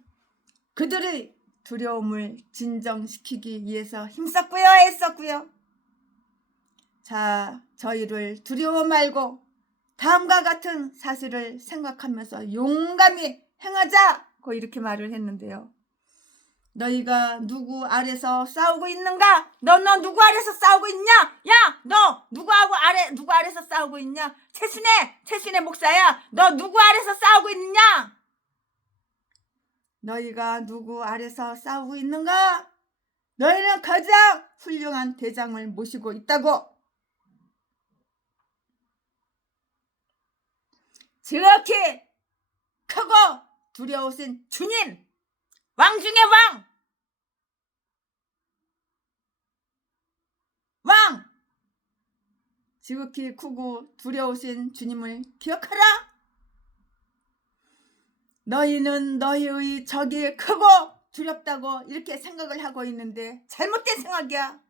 그들의 두려움을 진정시키기 위해서 힘썼고요, 애썼고요. 자, 저희를 두려워 말고 다음과 같은 사실을 생각하면서 용감히 행하자고 이렇게 말을 했는데요. 너희가 누구 아래서 싸우고 있는가? 너 누구 아래서 싸우고 있냐? 야, 너 누구 아래서 싸우고 있냐? 최순애 목사야, 너 누구 아래서 싸우고 있느냐? 너희가 누구 아래서 싸우고 있는가? 너희는 가장 훌륭한 대장을 모시고 있다고. 지극히 크고 두려우신 주님, 왕 중에 왕! 지극히 크고 두려우신 주님을 기억하라. 너희는 너희의 적이 크고 두렵다고 이렇게 생각을 하고 있는데 잘못된 생각이야.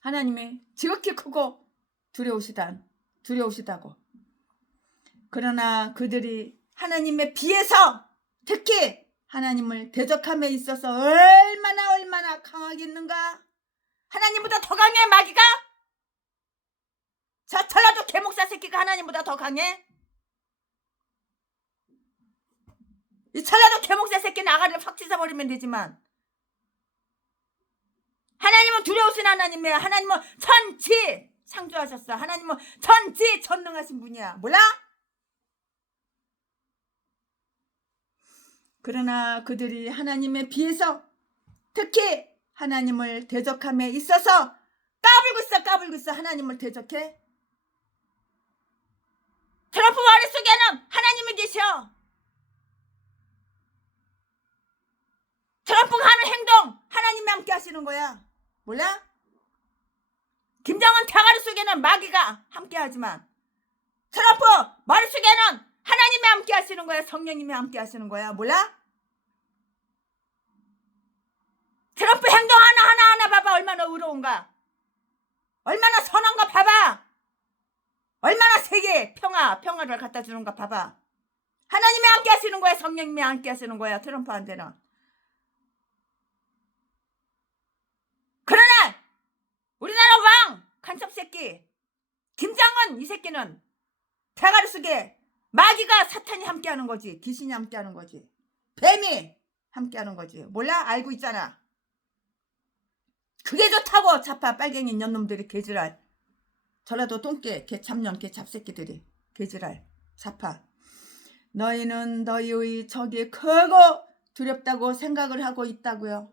하나님이 지극히 크고 두려우시다고. 그러나 그들이 하나님에 비해서, 특히 하나님을 대적함에 있어서 얼마나 강하겠는가? 하나님보다 더 강해, 마귀가? 저 전라도 개목사 새끼가 하나님보다 더 강해? 이 전라도 개목사 새끼는 아가리를 확 찢어버리면 되지만, 하나님은 두려우신 하나님이야. 하나님은 천지 창조하셨어. 하나님은 천지 전능하신 분이야. 몰라? 그러나 그들이 하나님에 비해서, 특히 하나님을 대적함에 있어서 까불고 있어. 하나님을 대적해. 트럼프 머릿속에는 하나님이 계셔. 트럼프가 하는 행동 하나님이 함께 하시는 거야. 몰라? 김정은 대가리 속에는 마귀가 함께 하지만 트럼프 머릿속에는 하나님이 함께 하시는 거야. 성령님이 함께 하시는 거야. 몰라? 트럼프 행동 하나하나 봐봐. 얼마나 의로운가. 얼마나 선한가 봐봐. 얼마나 세계 평화를 갖다 주는가 봐봐. 하나님이 함께 하시는 거야. 성령님이 함께 하시는 거야. 트럼프한테는. 그러나 우리나라 왕 간첩 새끼 김정은, 이 새끼는 대가리 속에 마귀가, 사탄이 함께하는 거지. 귀신이 함께하는 거지. 뱀이 함께하는 거지. 몰라? 알고 있잖아. 그게 좋다고. 자파 빨갱이 년놈들이 개지랄. 전라도 똥개 개참년 개잡새끼들이 개지랄. 자파. 너희는 너희의 적이 크고 두렵다고 생각을 하고 있다고요.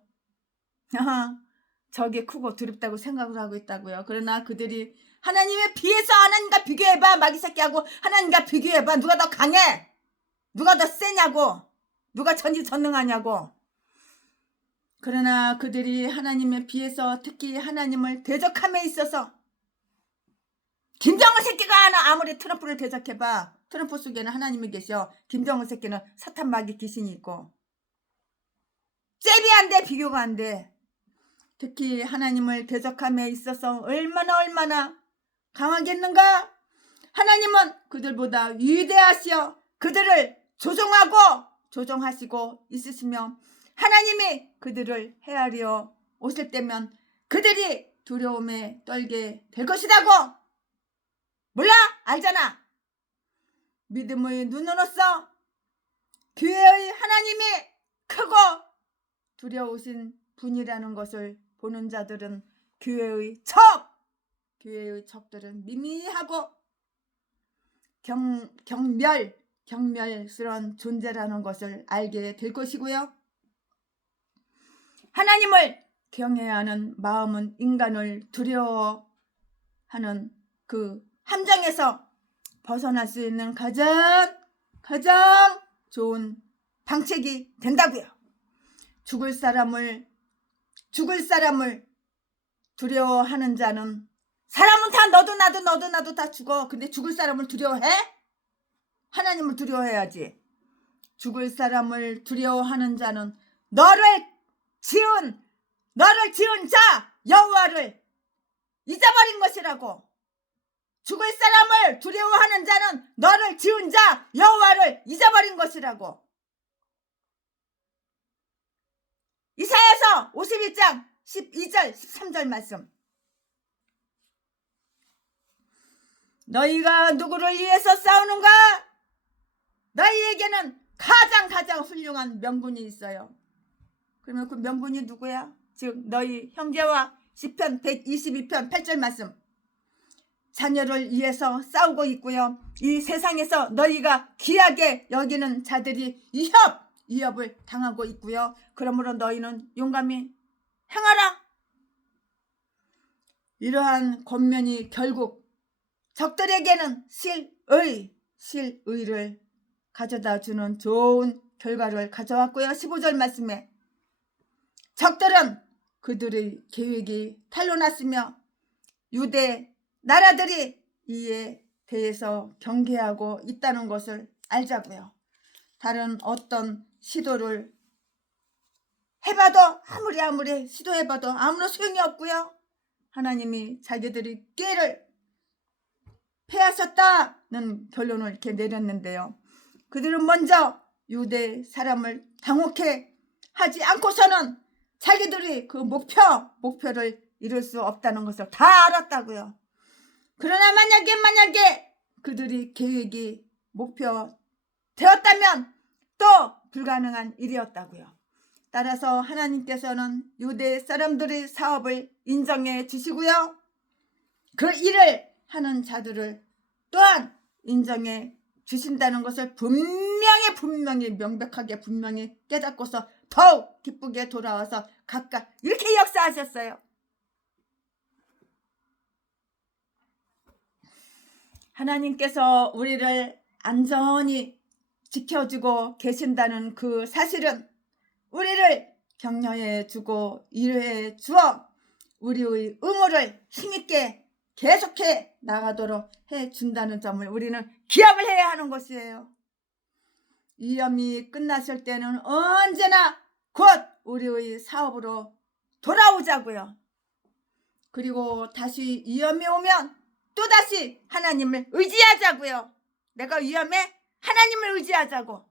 적이 크고 두렵다고 생각을 하고 있다고요. 그러나 그들이 하나님에 비해서, 하나님과 비교해봐. 마귀 새끼하고 하나님과 비교해봐. 누가 더 강해? 누가 더 세냐고? 누가 전지전능하냐고? 그러나 그들이 하나님에 비해서, 특히 하나님을 대적함에 있어서, 김정은 새끼가 아무리 트럼프를 대적해봐. 트럼프 속에는 하나님이 계셔. 김정은 새끼는 사탄, 마귀, 귀신이 있고. 잽이 안 돼. 비교가 안 돼. 특히 하나님을 대적함에 있어서 얼마나 강하겠는가? 하나님은 그들보다 위대하시어 그들을 조종하시고 있으시며, 하나님이 그들을 헤아려 오실 때면 그들이 두려움에 떨게 될 것이라고. 몰라? 알잖아. 믿음의 눈으로서 교회의 하나님이 크고 두려우신 분이라는 것을 보는 자들은 교회의 적들은 미미하고 경멸스러운 존재라는 것을 알게 될 것이고요. 하나님을 경외해야 하는 마음은 인간을 두려워하는 그 함정에서 벗어날 수 있는 가장 좋은 방책이 된다고요. 죽을 사람을 두려워하는 자는, 사람은 다 너도 나도 다 죽어. 근데 죽을 사람을 두려워해? 하나님을 두려워해야지. 죽을 사람을 두려워하는 자는 너를 지은 자 여호와를 잊어버린 것이라고. 죽을 사람을 두려워하는 자는 너를 지은 자 여호와를 잊어버린 것이라고. 이사야서 51장 12절 13절 말씀. 너희가 누구를 위해서 싸우는가? 너희에게는 가장 훌륭한 명분이 있어요. 그러면 그 명분이 누구야? 즉 너희 형제와 시편 122편 8절 말씀. 자녀를 위해서 싸우고 있고요. 이 세상에서 너희가 귀하게 여기는 자들이 위협을 당하고 있고요. 그러므로 너희는 용감히 행하라. 이러한 권면이 결국 적들에게는 실의를 가져다 주는 좋은 결과를 가져왔고요. 15절 말씀에 적들은 그들의 계획이 탄로났으며 유대 나라들이 이에 대해서 경계하고 있다는 것을 알자고요. 다른 어떤 시도를 해봐도 아무리 시도해봐도 아무런 소용이 없고요. 하나님이 자기들이 꾀를 패하셨다는 결론을 이렇게 내렸는데요. 그들은 먼저 유대 사람을 당혹해 하지 않고서는 자기들이 그 목표를 이룰 수 없다는 것을 다 알았다고요. 그러나 만약에 그들이 계획이 목표 되었다면 또 불가능한 일이었다고요. 따라서 하나님께서는 유대 사람들의 사업을 인정해 주시고요. 그 일을 하는 자들을 또한 인정해 주신다는 것을 분명히 명백하게 깨닫고서 더욱 기쁘게 돌아와서 각각 이렇게 역사하셨어요. 하나님께서 우리를 안전히 지켜주고 계신다는 그 사실은 우리를 격려해 주고 위로해 주어 우리의 의무를 힘있게 계속해 나가도록 해 준다는 점을 우리는 기억을 해야 하는 것이에요. 위험이 끝났을 때는 언제나 곧 우리의 사업으로 돌아오자고요. 그리고 다시 위험이 오면 또다시 하나님을 의지하자고요. 내가 위험해? 하나님을 의지하자고.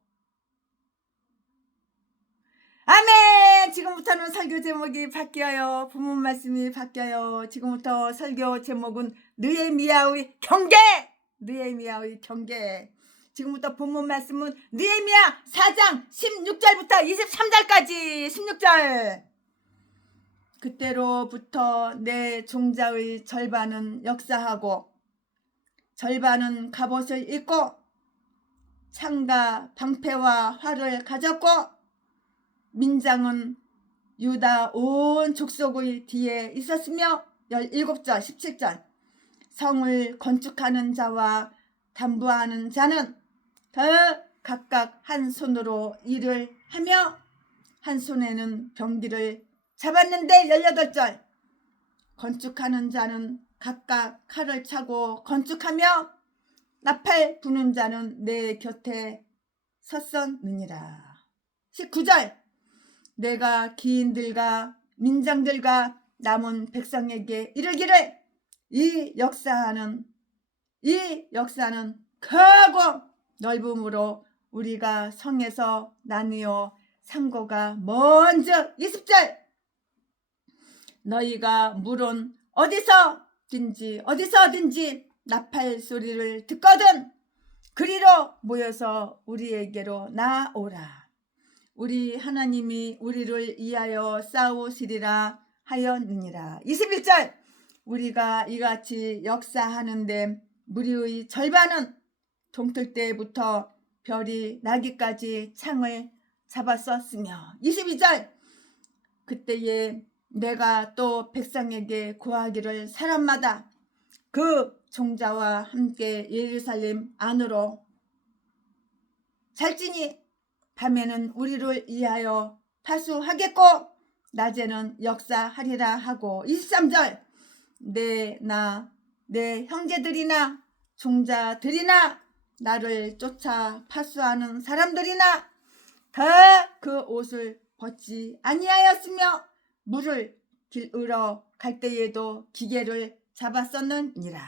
아멘. 지금부터는 설교 제목이 바뀌어요. 본문 말씀이 바뀌어요. 지금부터 설교 제목은 느헤미야의 경계. 지금부터 본문 말씀은 느헤미야 4장 16절부터 23절까지 16절. 그때로부터 내 종자의 절반은 역사하고 절반은 갑옷을 입고 창과 방패와 활을 가졌고 민장은 유다 온 족속의 뒤에 있었으며 17절 17절 성을 건축하는 자와 담부하는 자는 더 각각 한 손으로 일을 하며 한 손에는 병기를 잡았는데 18절 건축하는 자는 각각 칼을 차고 건축하며 나팔 부는 자는 내 곁에 섰었느니라. 19절 내가 기인들과 민장들과 남은 백성에게 이르기를 이 역사는 크고 넓음으로 우리가 성에서 나뉘어 상고가 먼저 20절 너희가 물은 어디서든지 나팔 소리를 듣거든 그리로 모여서 우리에게로 나오라. 우리 하나님이 우리를 위하여 싸우시리라 하였느니라. 21절 우리가 이같이 역사하는데 무리의 절반은 동틀 때부터 별이 나기까지 창을 잡았었으며 22절 그때에 내가 또 백성에게 고하기를 사람마다 그 종자와 함께 예루살렘 안으로 살찌니 밤에는 우리를 위하여 파수하겠고 낮에는 역사하리라 하고 23절 내 형제들이나 종자들이나 나를 쫓아 파수하는 사람들이나 다 그 옷을 벗지 아니하였으며 물을 길으러 갈 때에도 기계를 잡았었느니라.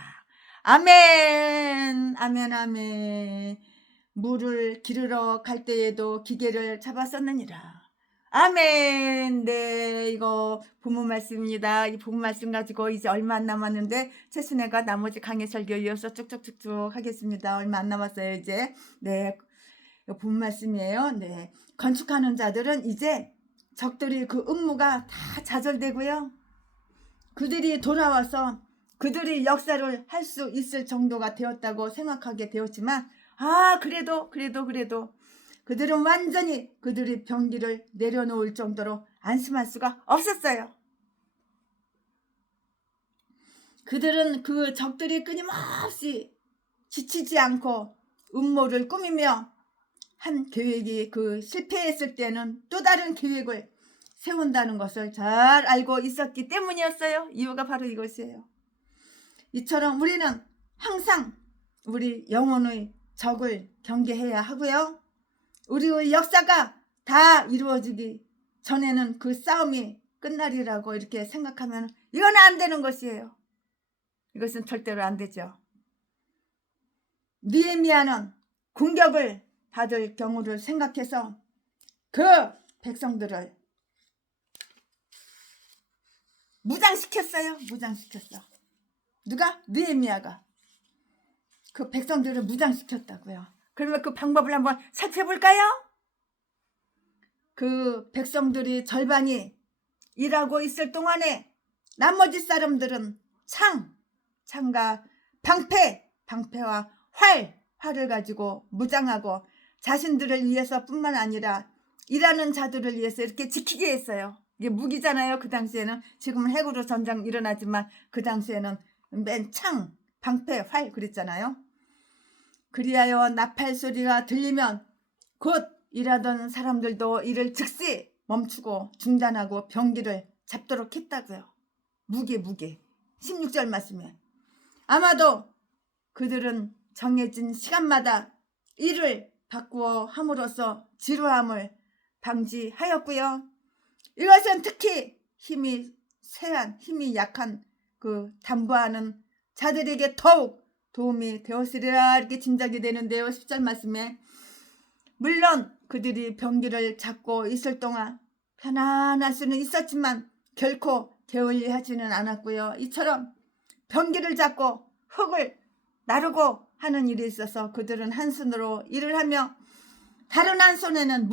아멘. 물을 기르러 갈 때에도 기계를 잡았었느니라. 아멘. 네, 이거 본문 말씀입니다. 이 본문 말씀 가지고 이제 얼마 안 남았는데 최순애가 나머지 강해 설교 이어서 쭉쭉쭉쭉 하겠습니다. 얼마 안 남았어요 이제. 네, 본 말씀이에요. 네. 건축하는 자들은 이제 적들이 그 음모가 다 좌절되고요. 그들이 돌아와서 그들이 역사를 할 수 있을 정도가 되었다고 생각하게 되었지만 그래도 그들은 완전히 그들의 병기를 내려놓을 정도로 안심할 수가 없었어요. 그들은 그 적들이 끊임없이 지치지 않고 음모를 꾸미며 한 계획이 그 실패했을 때는 또 다른 계획을 세운다는 것을 잘 알고 있었기 때문이었어요. 이유가 바로 이것이에요. 이처럼 우리는 항상 우리 영혼의 적을 경계해야 하고요. 우리의 역사가 다 이루어지기 전에는 그 싸움이 끝나리라고 이렇게 생각하면 이건 안 되는 것이에요. 이것은 절대로 안 되죠. 느헤미야는 공격을 받을 경우를 생각해서 그 백성들을 무장시켰어요. 무장시켰어. 누가? 느헤미야가 그 백성들을 무장시켰다고요. 그러면 그 방법을 한번 살펴볼까요? 그 백성들이 절반이 일하고 있을 동안에 나머지 사람들은 창과 방패와 활을 가지고 무장하고 자신들을 위해서 뿐만 아니라 일하는 자들을 위해서 이렇게 지키게 했어요. 이게 무기잖아요. 그 당시에는. 지금은 핵으로 전쟁 일어나지만 그 당시에는 맨 방패, 활 그랬잖아요. 그리하여 나팔 소리가 들리면 곧 일하던 사람들도 일을 즉시 멈추고 중단하고 병기를 잡도록 했다고요. 무게 16절 말씀에 아마도 그들은 정해진 시간마다 일을 바꾸어 함으로써 지루함을 방지하였고요. 이것은 특히 힘이 약한 그 담보하는 자들에게 더욱 도움이 되었으리라 이렇게 짐작이 되는데요. 10절 말씀에 물론 그들이 병기를 잡고 있을 동안 편안할 수는 있었지만 결코 게을리하지는 않았고요. 이처럼 병기를 잡고 흙을 나르고 하는 일이 있어서 그들은 한 손으로 일을 하며 다른 한 손에는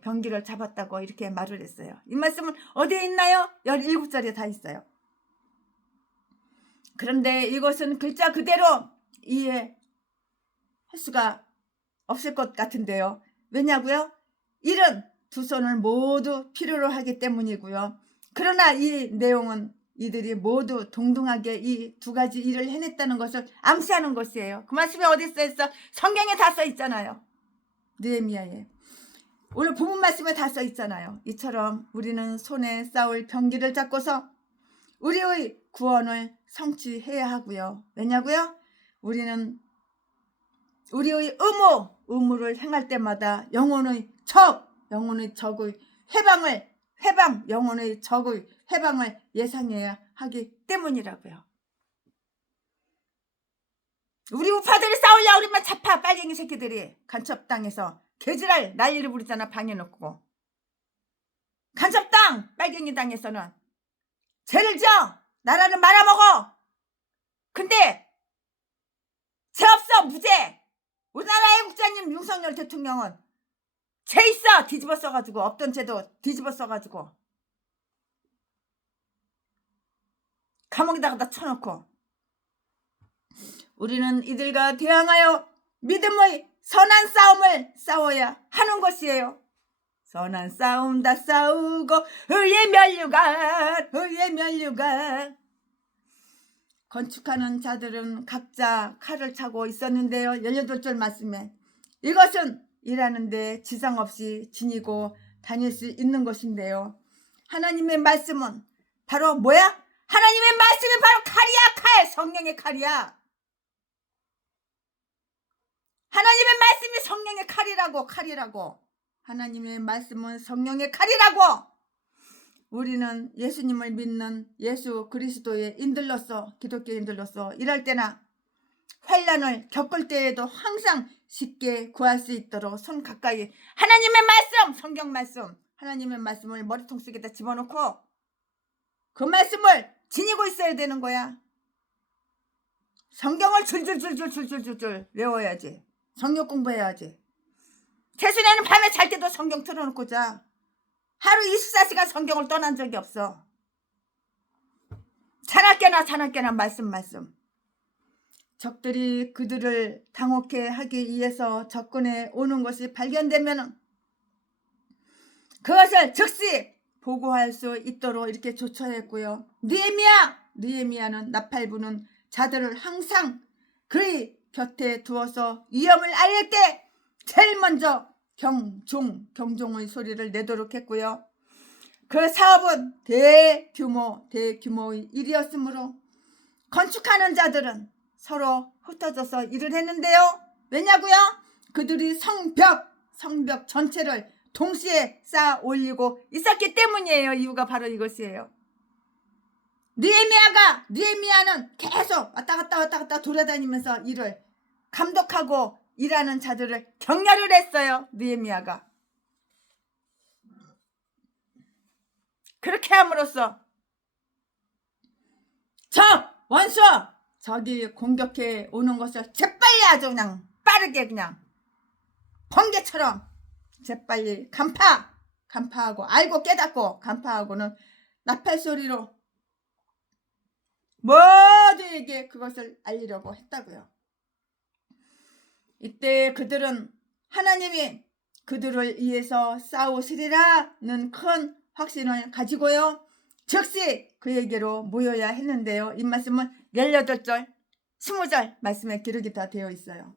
병기를 잡았다고 이렇게 말을 했어요. 이 말씀은 어디에 있나요? 17절에 다 있어요. 그런데 이것은 글자 그대로 이해할 수가 없을 것 같은데요. 왜냐고요? 일은 두 손을 모두 필요로 하기 때문이고요. 그러나 이 내용은 이들이 모두 동등하게 이 두 가지 일을 해냈다는 것을 암시하는 것이에요. 그 말씀이 어디 써 있어? 성경에 다 써 있잖아요. 느헤미야에. 오늘 본문 말씀에 다 써 있잖아요. 이처럼 우리는 손에 싸울 병기를 잡고서 우리의 구원을 성취해야 하고요. 왜냐고요? 우리는 우리의 의무를 행할 때마다 영혼의 적의 영혼의 적의 해방을 예상해야 하기 때문이라고요. 우리 우파들이 싸우려고 그러면 잡아 빨갱이 새끼들이 간첩당에서 개지랄 난리를 부리잖아. 방에 놓고 간첩당 빨갱이 당에서는 죄를 지어 나라를 말아먹어. 근데 죄 없어. 무죄. 우리나라의 국장님 윤석열 대통령은 죄 있어. 뒤집어 써가지고 없던 죄도 뒤집어 써가지고 감옥에다가 다 쳐놓고 우리는 이들과 대항하여 믿음의 선한 싸움을 싸워야 하는 것이에요. 선한 싸움 다 싸우고 의의 면류관 건축하는 자들은 각자 칼을 차고 있었는데요. 18절 말씀에 이것은 일하는데 지장 없이 지니고 다닐 수 있는 것인데요. 하나님의 말씀은 바로 뭐야? 하나님의 말씀이 바로 칼이야. 칼. 성령의 칼이야. 하나님의 말씀이 성령의 칼이라고. 하나님의 말씀은 성령의 칼이라고. 우리는 예수님을 믿는 예수 그리스도의 인들로서 기독교인들로서 일할 때나 환난을 겪을 때에도 항상 쉽게 구할 수 있도록 손 가까이 하나님의 말씀, 성경 말씀, 하나님의 말씀을 머리통 속에다 집어넣고 그 말씀을 지니고 있어야 되는 거야. 성경을 줄줄줄 외워야지. 성경 공부해야지. 태순이는 밤에 잘 때도 성경 틀어놓고 자. 하루 24시간 성경을 떠난 적이 없어. 자나깨나 말씀. 적들이 그들을 당혹해 하기 위해서 접근해 오는 것이 발견되면 그것을 즉시 보고할 수 있도록 이렇게 조처했고요. 느헤미야는 나팔 부는 자들을 항상 그의 곁에 두어서 위험을 알릴 때 제일 먼저 경종의 소리를 내도록 했고요. 그 사업은 대규모의 일이었으므로 건축하는 자들은 서로 흩어져서 일을 했는데요. 왜냐고요? 그들이 성벽 전체를 동시에 쌓아 올리고 있었기 때문이에요. 이유가 바로 이것이에요. 느헤미야는 계속 왔다 갔다 돌아다니면서 일을 감독하고 일하는 자들을 격려를 했어요. 느헤미야가. 그렇게 함으로써 원수 저기 공격해 오는 것을 재빨리 아주 그냥 빠르게 그냥 번개처럼 재빨리 간파하고 알고 깨닫고 간파하고는 나팔 소리로 모두에게 그것을 알리려고 했다고요. 이때 그들은 하나님이 그들을 위해서 싸우시리라는 큰 확신을 가지고요. 즉시 그에게로 모여야 했는데요. 이 말씀은 18절, 20절 말씀에 기록이 다 되어 있어요.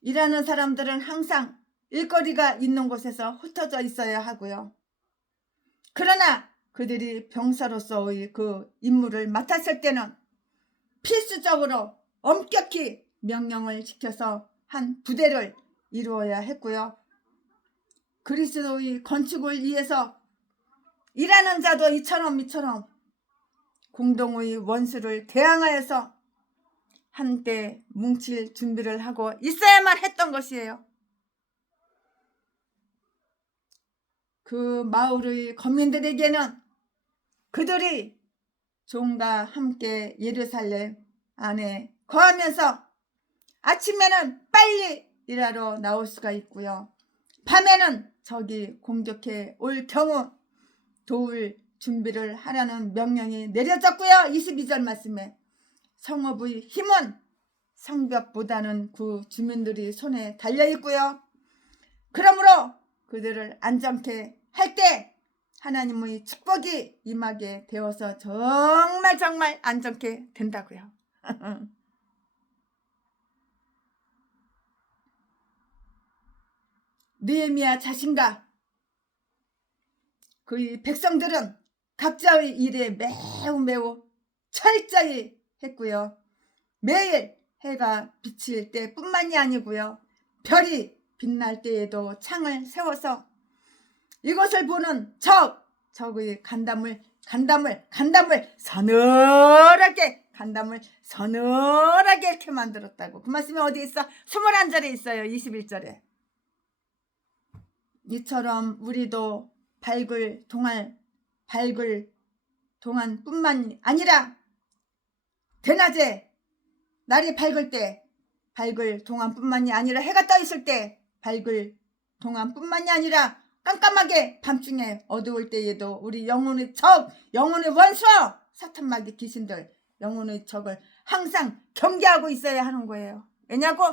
일하는 사람들은 항상 일거리가 있는 곳에서 흩어져 있어야 하고요. 그러나 그들이 병사로서의 그 임무를 맡았을 때는 필수적으로 엄격히 명령을 지켜서 한 부대를 이루어야 했고요. 그리스도의 건축을 위해서 일하는 자도 이처럼 공동의 원수를 대항하여서 한때 뭉칠 준비를 하고 있어야만 했던 것이에요. 그 마을의 거민들에게는 그들이 종과 함께 예루살렘 안에 거하면서 아침에는 빨리 일하러 나올 수가 있고요. 밤에는 적이 공격해 올 경우 도울 준비를 하라는 명령이 내려졌고요. 22절 말씀에 성읍의 힘은 성벽보다는 그 주민들이 손에 달려있고요. 그러므로 그들을 안전케 할 때 하나님의 축복이 임하게 되어서 정말 안전케 된다고요. 느헤미야 자신과 그의 백성들은 각자의 일에 매우 철저히 했고요. 매일 해가 비칠 때뿐만이 아니고요. 별이 빛날 때에도 창을 세워서 이것을 보는 적의 간담을 서늘하게 이렇게 만들었다고. 그 말씀이 어디 있어? 21절에 있어요. 21절에. 이처럼 우리도 밝을 동안뿐만 아니라 대낮에 날이 밝을 때 밝을 동안뿐만이 아니라 해가 떠 있을 때 밝을 동안뿐만이 아니라 깜깜하게 밤중에 어두울 때에도 우리 영혼의 원수 사탄마귀 귀신들 영혼의 적을 항상 경계하고 있어야 하는 거예요. 왜냐고?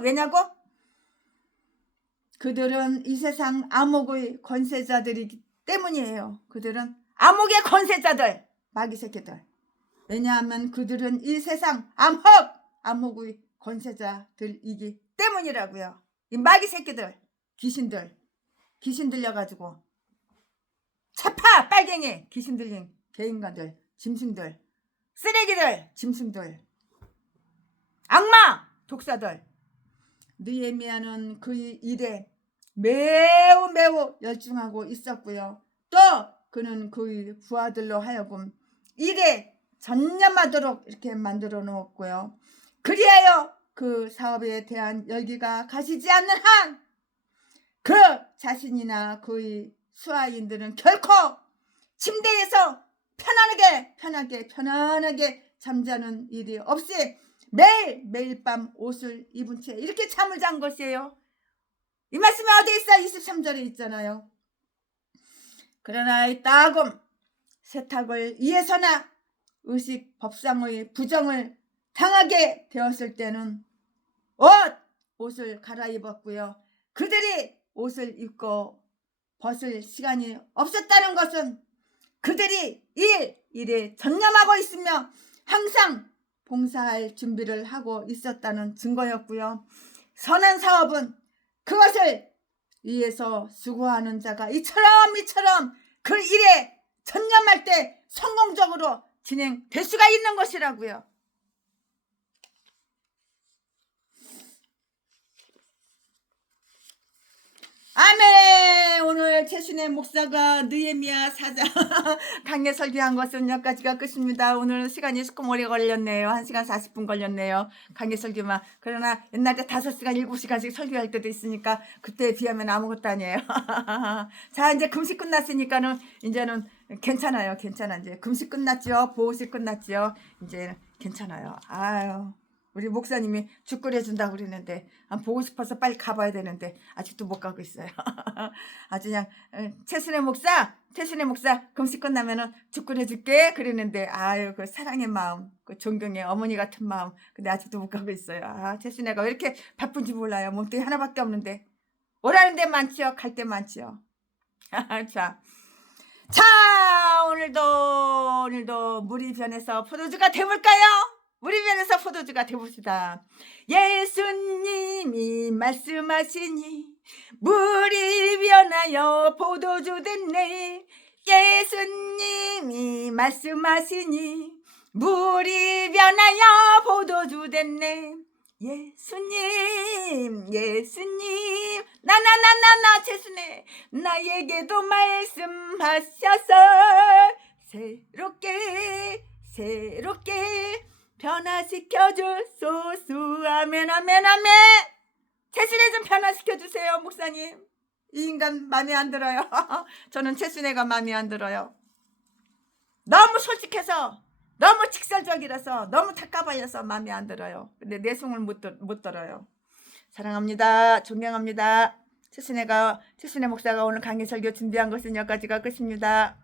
그들은 이 세상 암흑의 권세자들이기 때문이에요. 그들은 암흑의 권세자들, 마귀 새끼들. 왜냐하면 그들은 이 세상 암흑의 권세자들이기 때문이라고요. 이 마귀 새끼들, 귀신 들려가지고 차파 빨갱이 귀신 들린 개인간들, 짐승들, 쓰레기들, 짐승들, 악마, 독사들. 느헤미야는 그의 일에 매우 열중하고 있었고요. 또 그는 그의 부하들로 하여금 일에 전념하도록 이렇게 만들어 놓았고요. 그리하여 그 사업에 대한 열기가 가시지 않는 한 그 자신이나 그의 수하인들은 결코 침대에서 편안하게 잠자는 일이 없이 매일 밤 옷을 입은 채 이렇게 잠을 잔 것이에요. 이 말씀이 어디 있어? 23절에 있잖아요. 그러나 이 따금 세탁을 위해서나 의식 법상의 부정을 당하게 되었을 때는 옷을 갈아입었고요. 그들이 옷을 입고 벗을 시간이 없었다는 것은 그들이 일에 전념하고 있으며 항상 봉사할 준비를 하고 있었다는 증거였고요. 선한 사업은 그것을 위해서 수고하는 자가 이처럼 그 일에 전념할 때 성공적으로 진행될 수가 있는 것이라고요. 아멘. 오늘 최신의 목사가 느헤미야 4장 강해 설교한 것은 여기까지가 끝입니다. 오늘 시간이 조금 오래 걸렸네요. 1시간 40분 걸렸네요. 강해 설교만. 그러나 옛날에 5시간 7시간씩 설교할 때도 있으니까 그때에 비하면 아무것도 아니에요. 자, 이제 금식 끝났으니까는 이제는 괜찮아요. 이제 금식 끝났죠. 보호식 끝났죠. 이제 괜찮아요. 아유, 우리 목사님이 죽 끓여준다고 그랬는데 보고 싶어서 빨리 가봐야 되는데 아직도 못 가고 있어요. 아주 그냥 최순애 목사 금식 끝나면은 죽 끓여줄게 그랬는데 아유, 그 사랑의 마음, 그 존경의 어머니 같은 마음. 근데 아직도 못 가고 있어요. 아, 최순애가 왜 이렇게 바쁜지 몰라요. 몸뚱이 하나밖에 없는데 오라는 데 많지요, 갈 데 많지요. 자, 오늘도 물이 변해서 포도주가 돼볼까요? 우리 면에서 포도주가 되봅시다. 예수님이 말씀하시니 물이 변하여 포도주 됐네. 예수님이 말씀하시니 물이 변하여 포도주 됐네. 예수님 나나나나나 최순애 나에게도 말씀하셔서 새롭게 변화시켜주소서. 아멘. 최순애 좀 변화시켜주세요, 목사님. 이 인간 마음에 안 들어요. 저는 최순애가 마음에 안 들어요. 너무 솔직해서, 너무 직설적이라서, 너무 탁가발려서 마음에 안 들어요. 근데 내숭을 못 들어요. 사랑합니다. 존경합니다. 최순애 목사가 오늘 강의 설교 준비한 것은 여기까지가 끝입니다.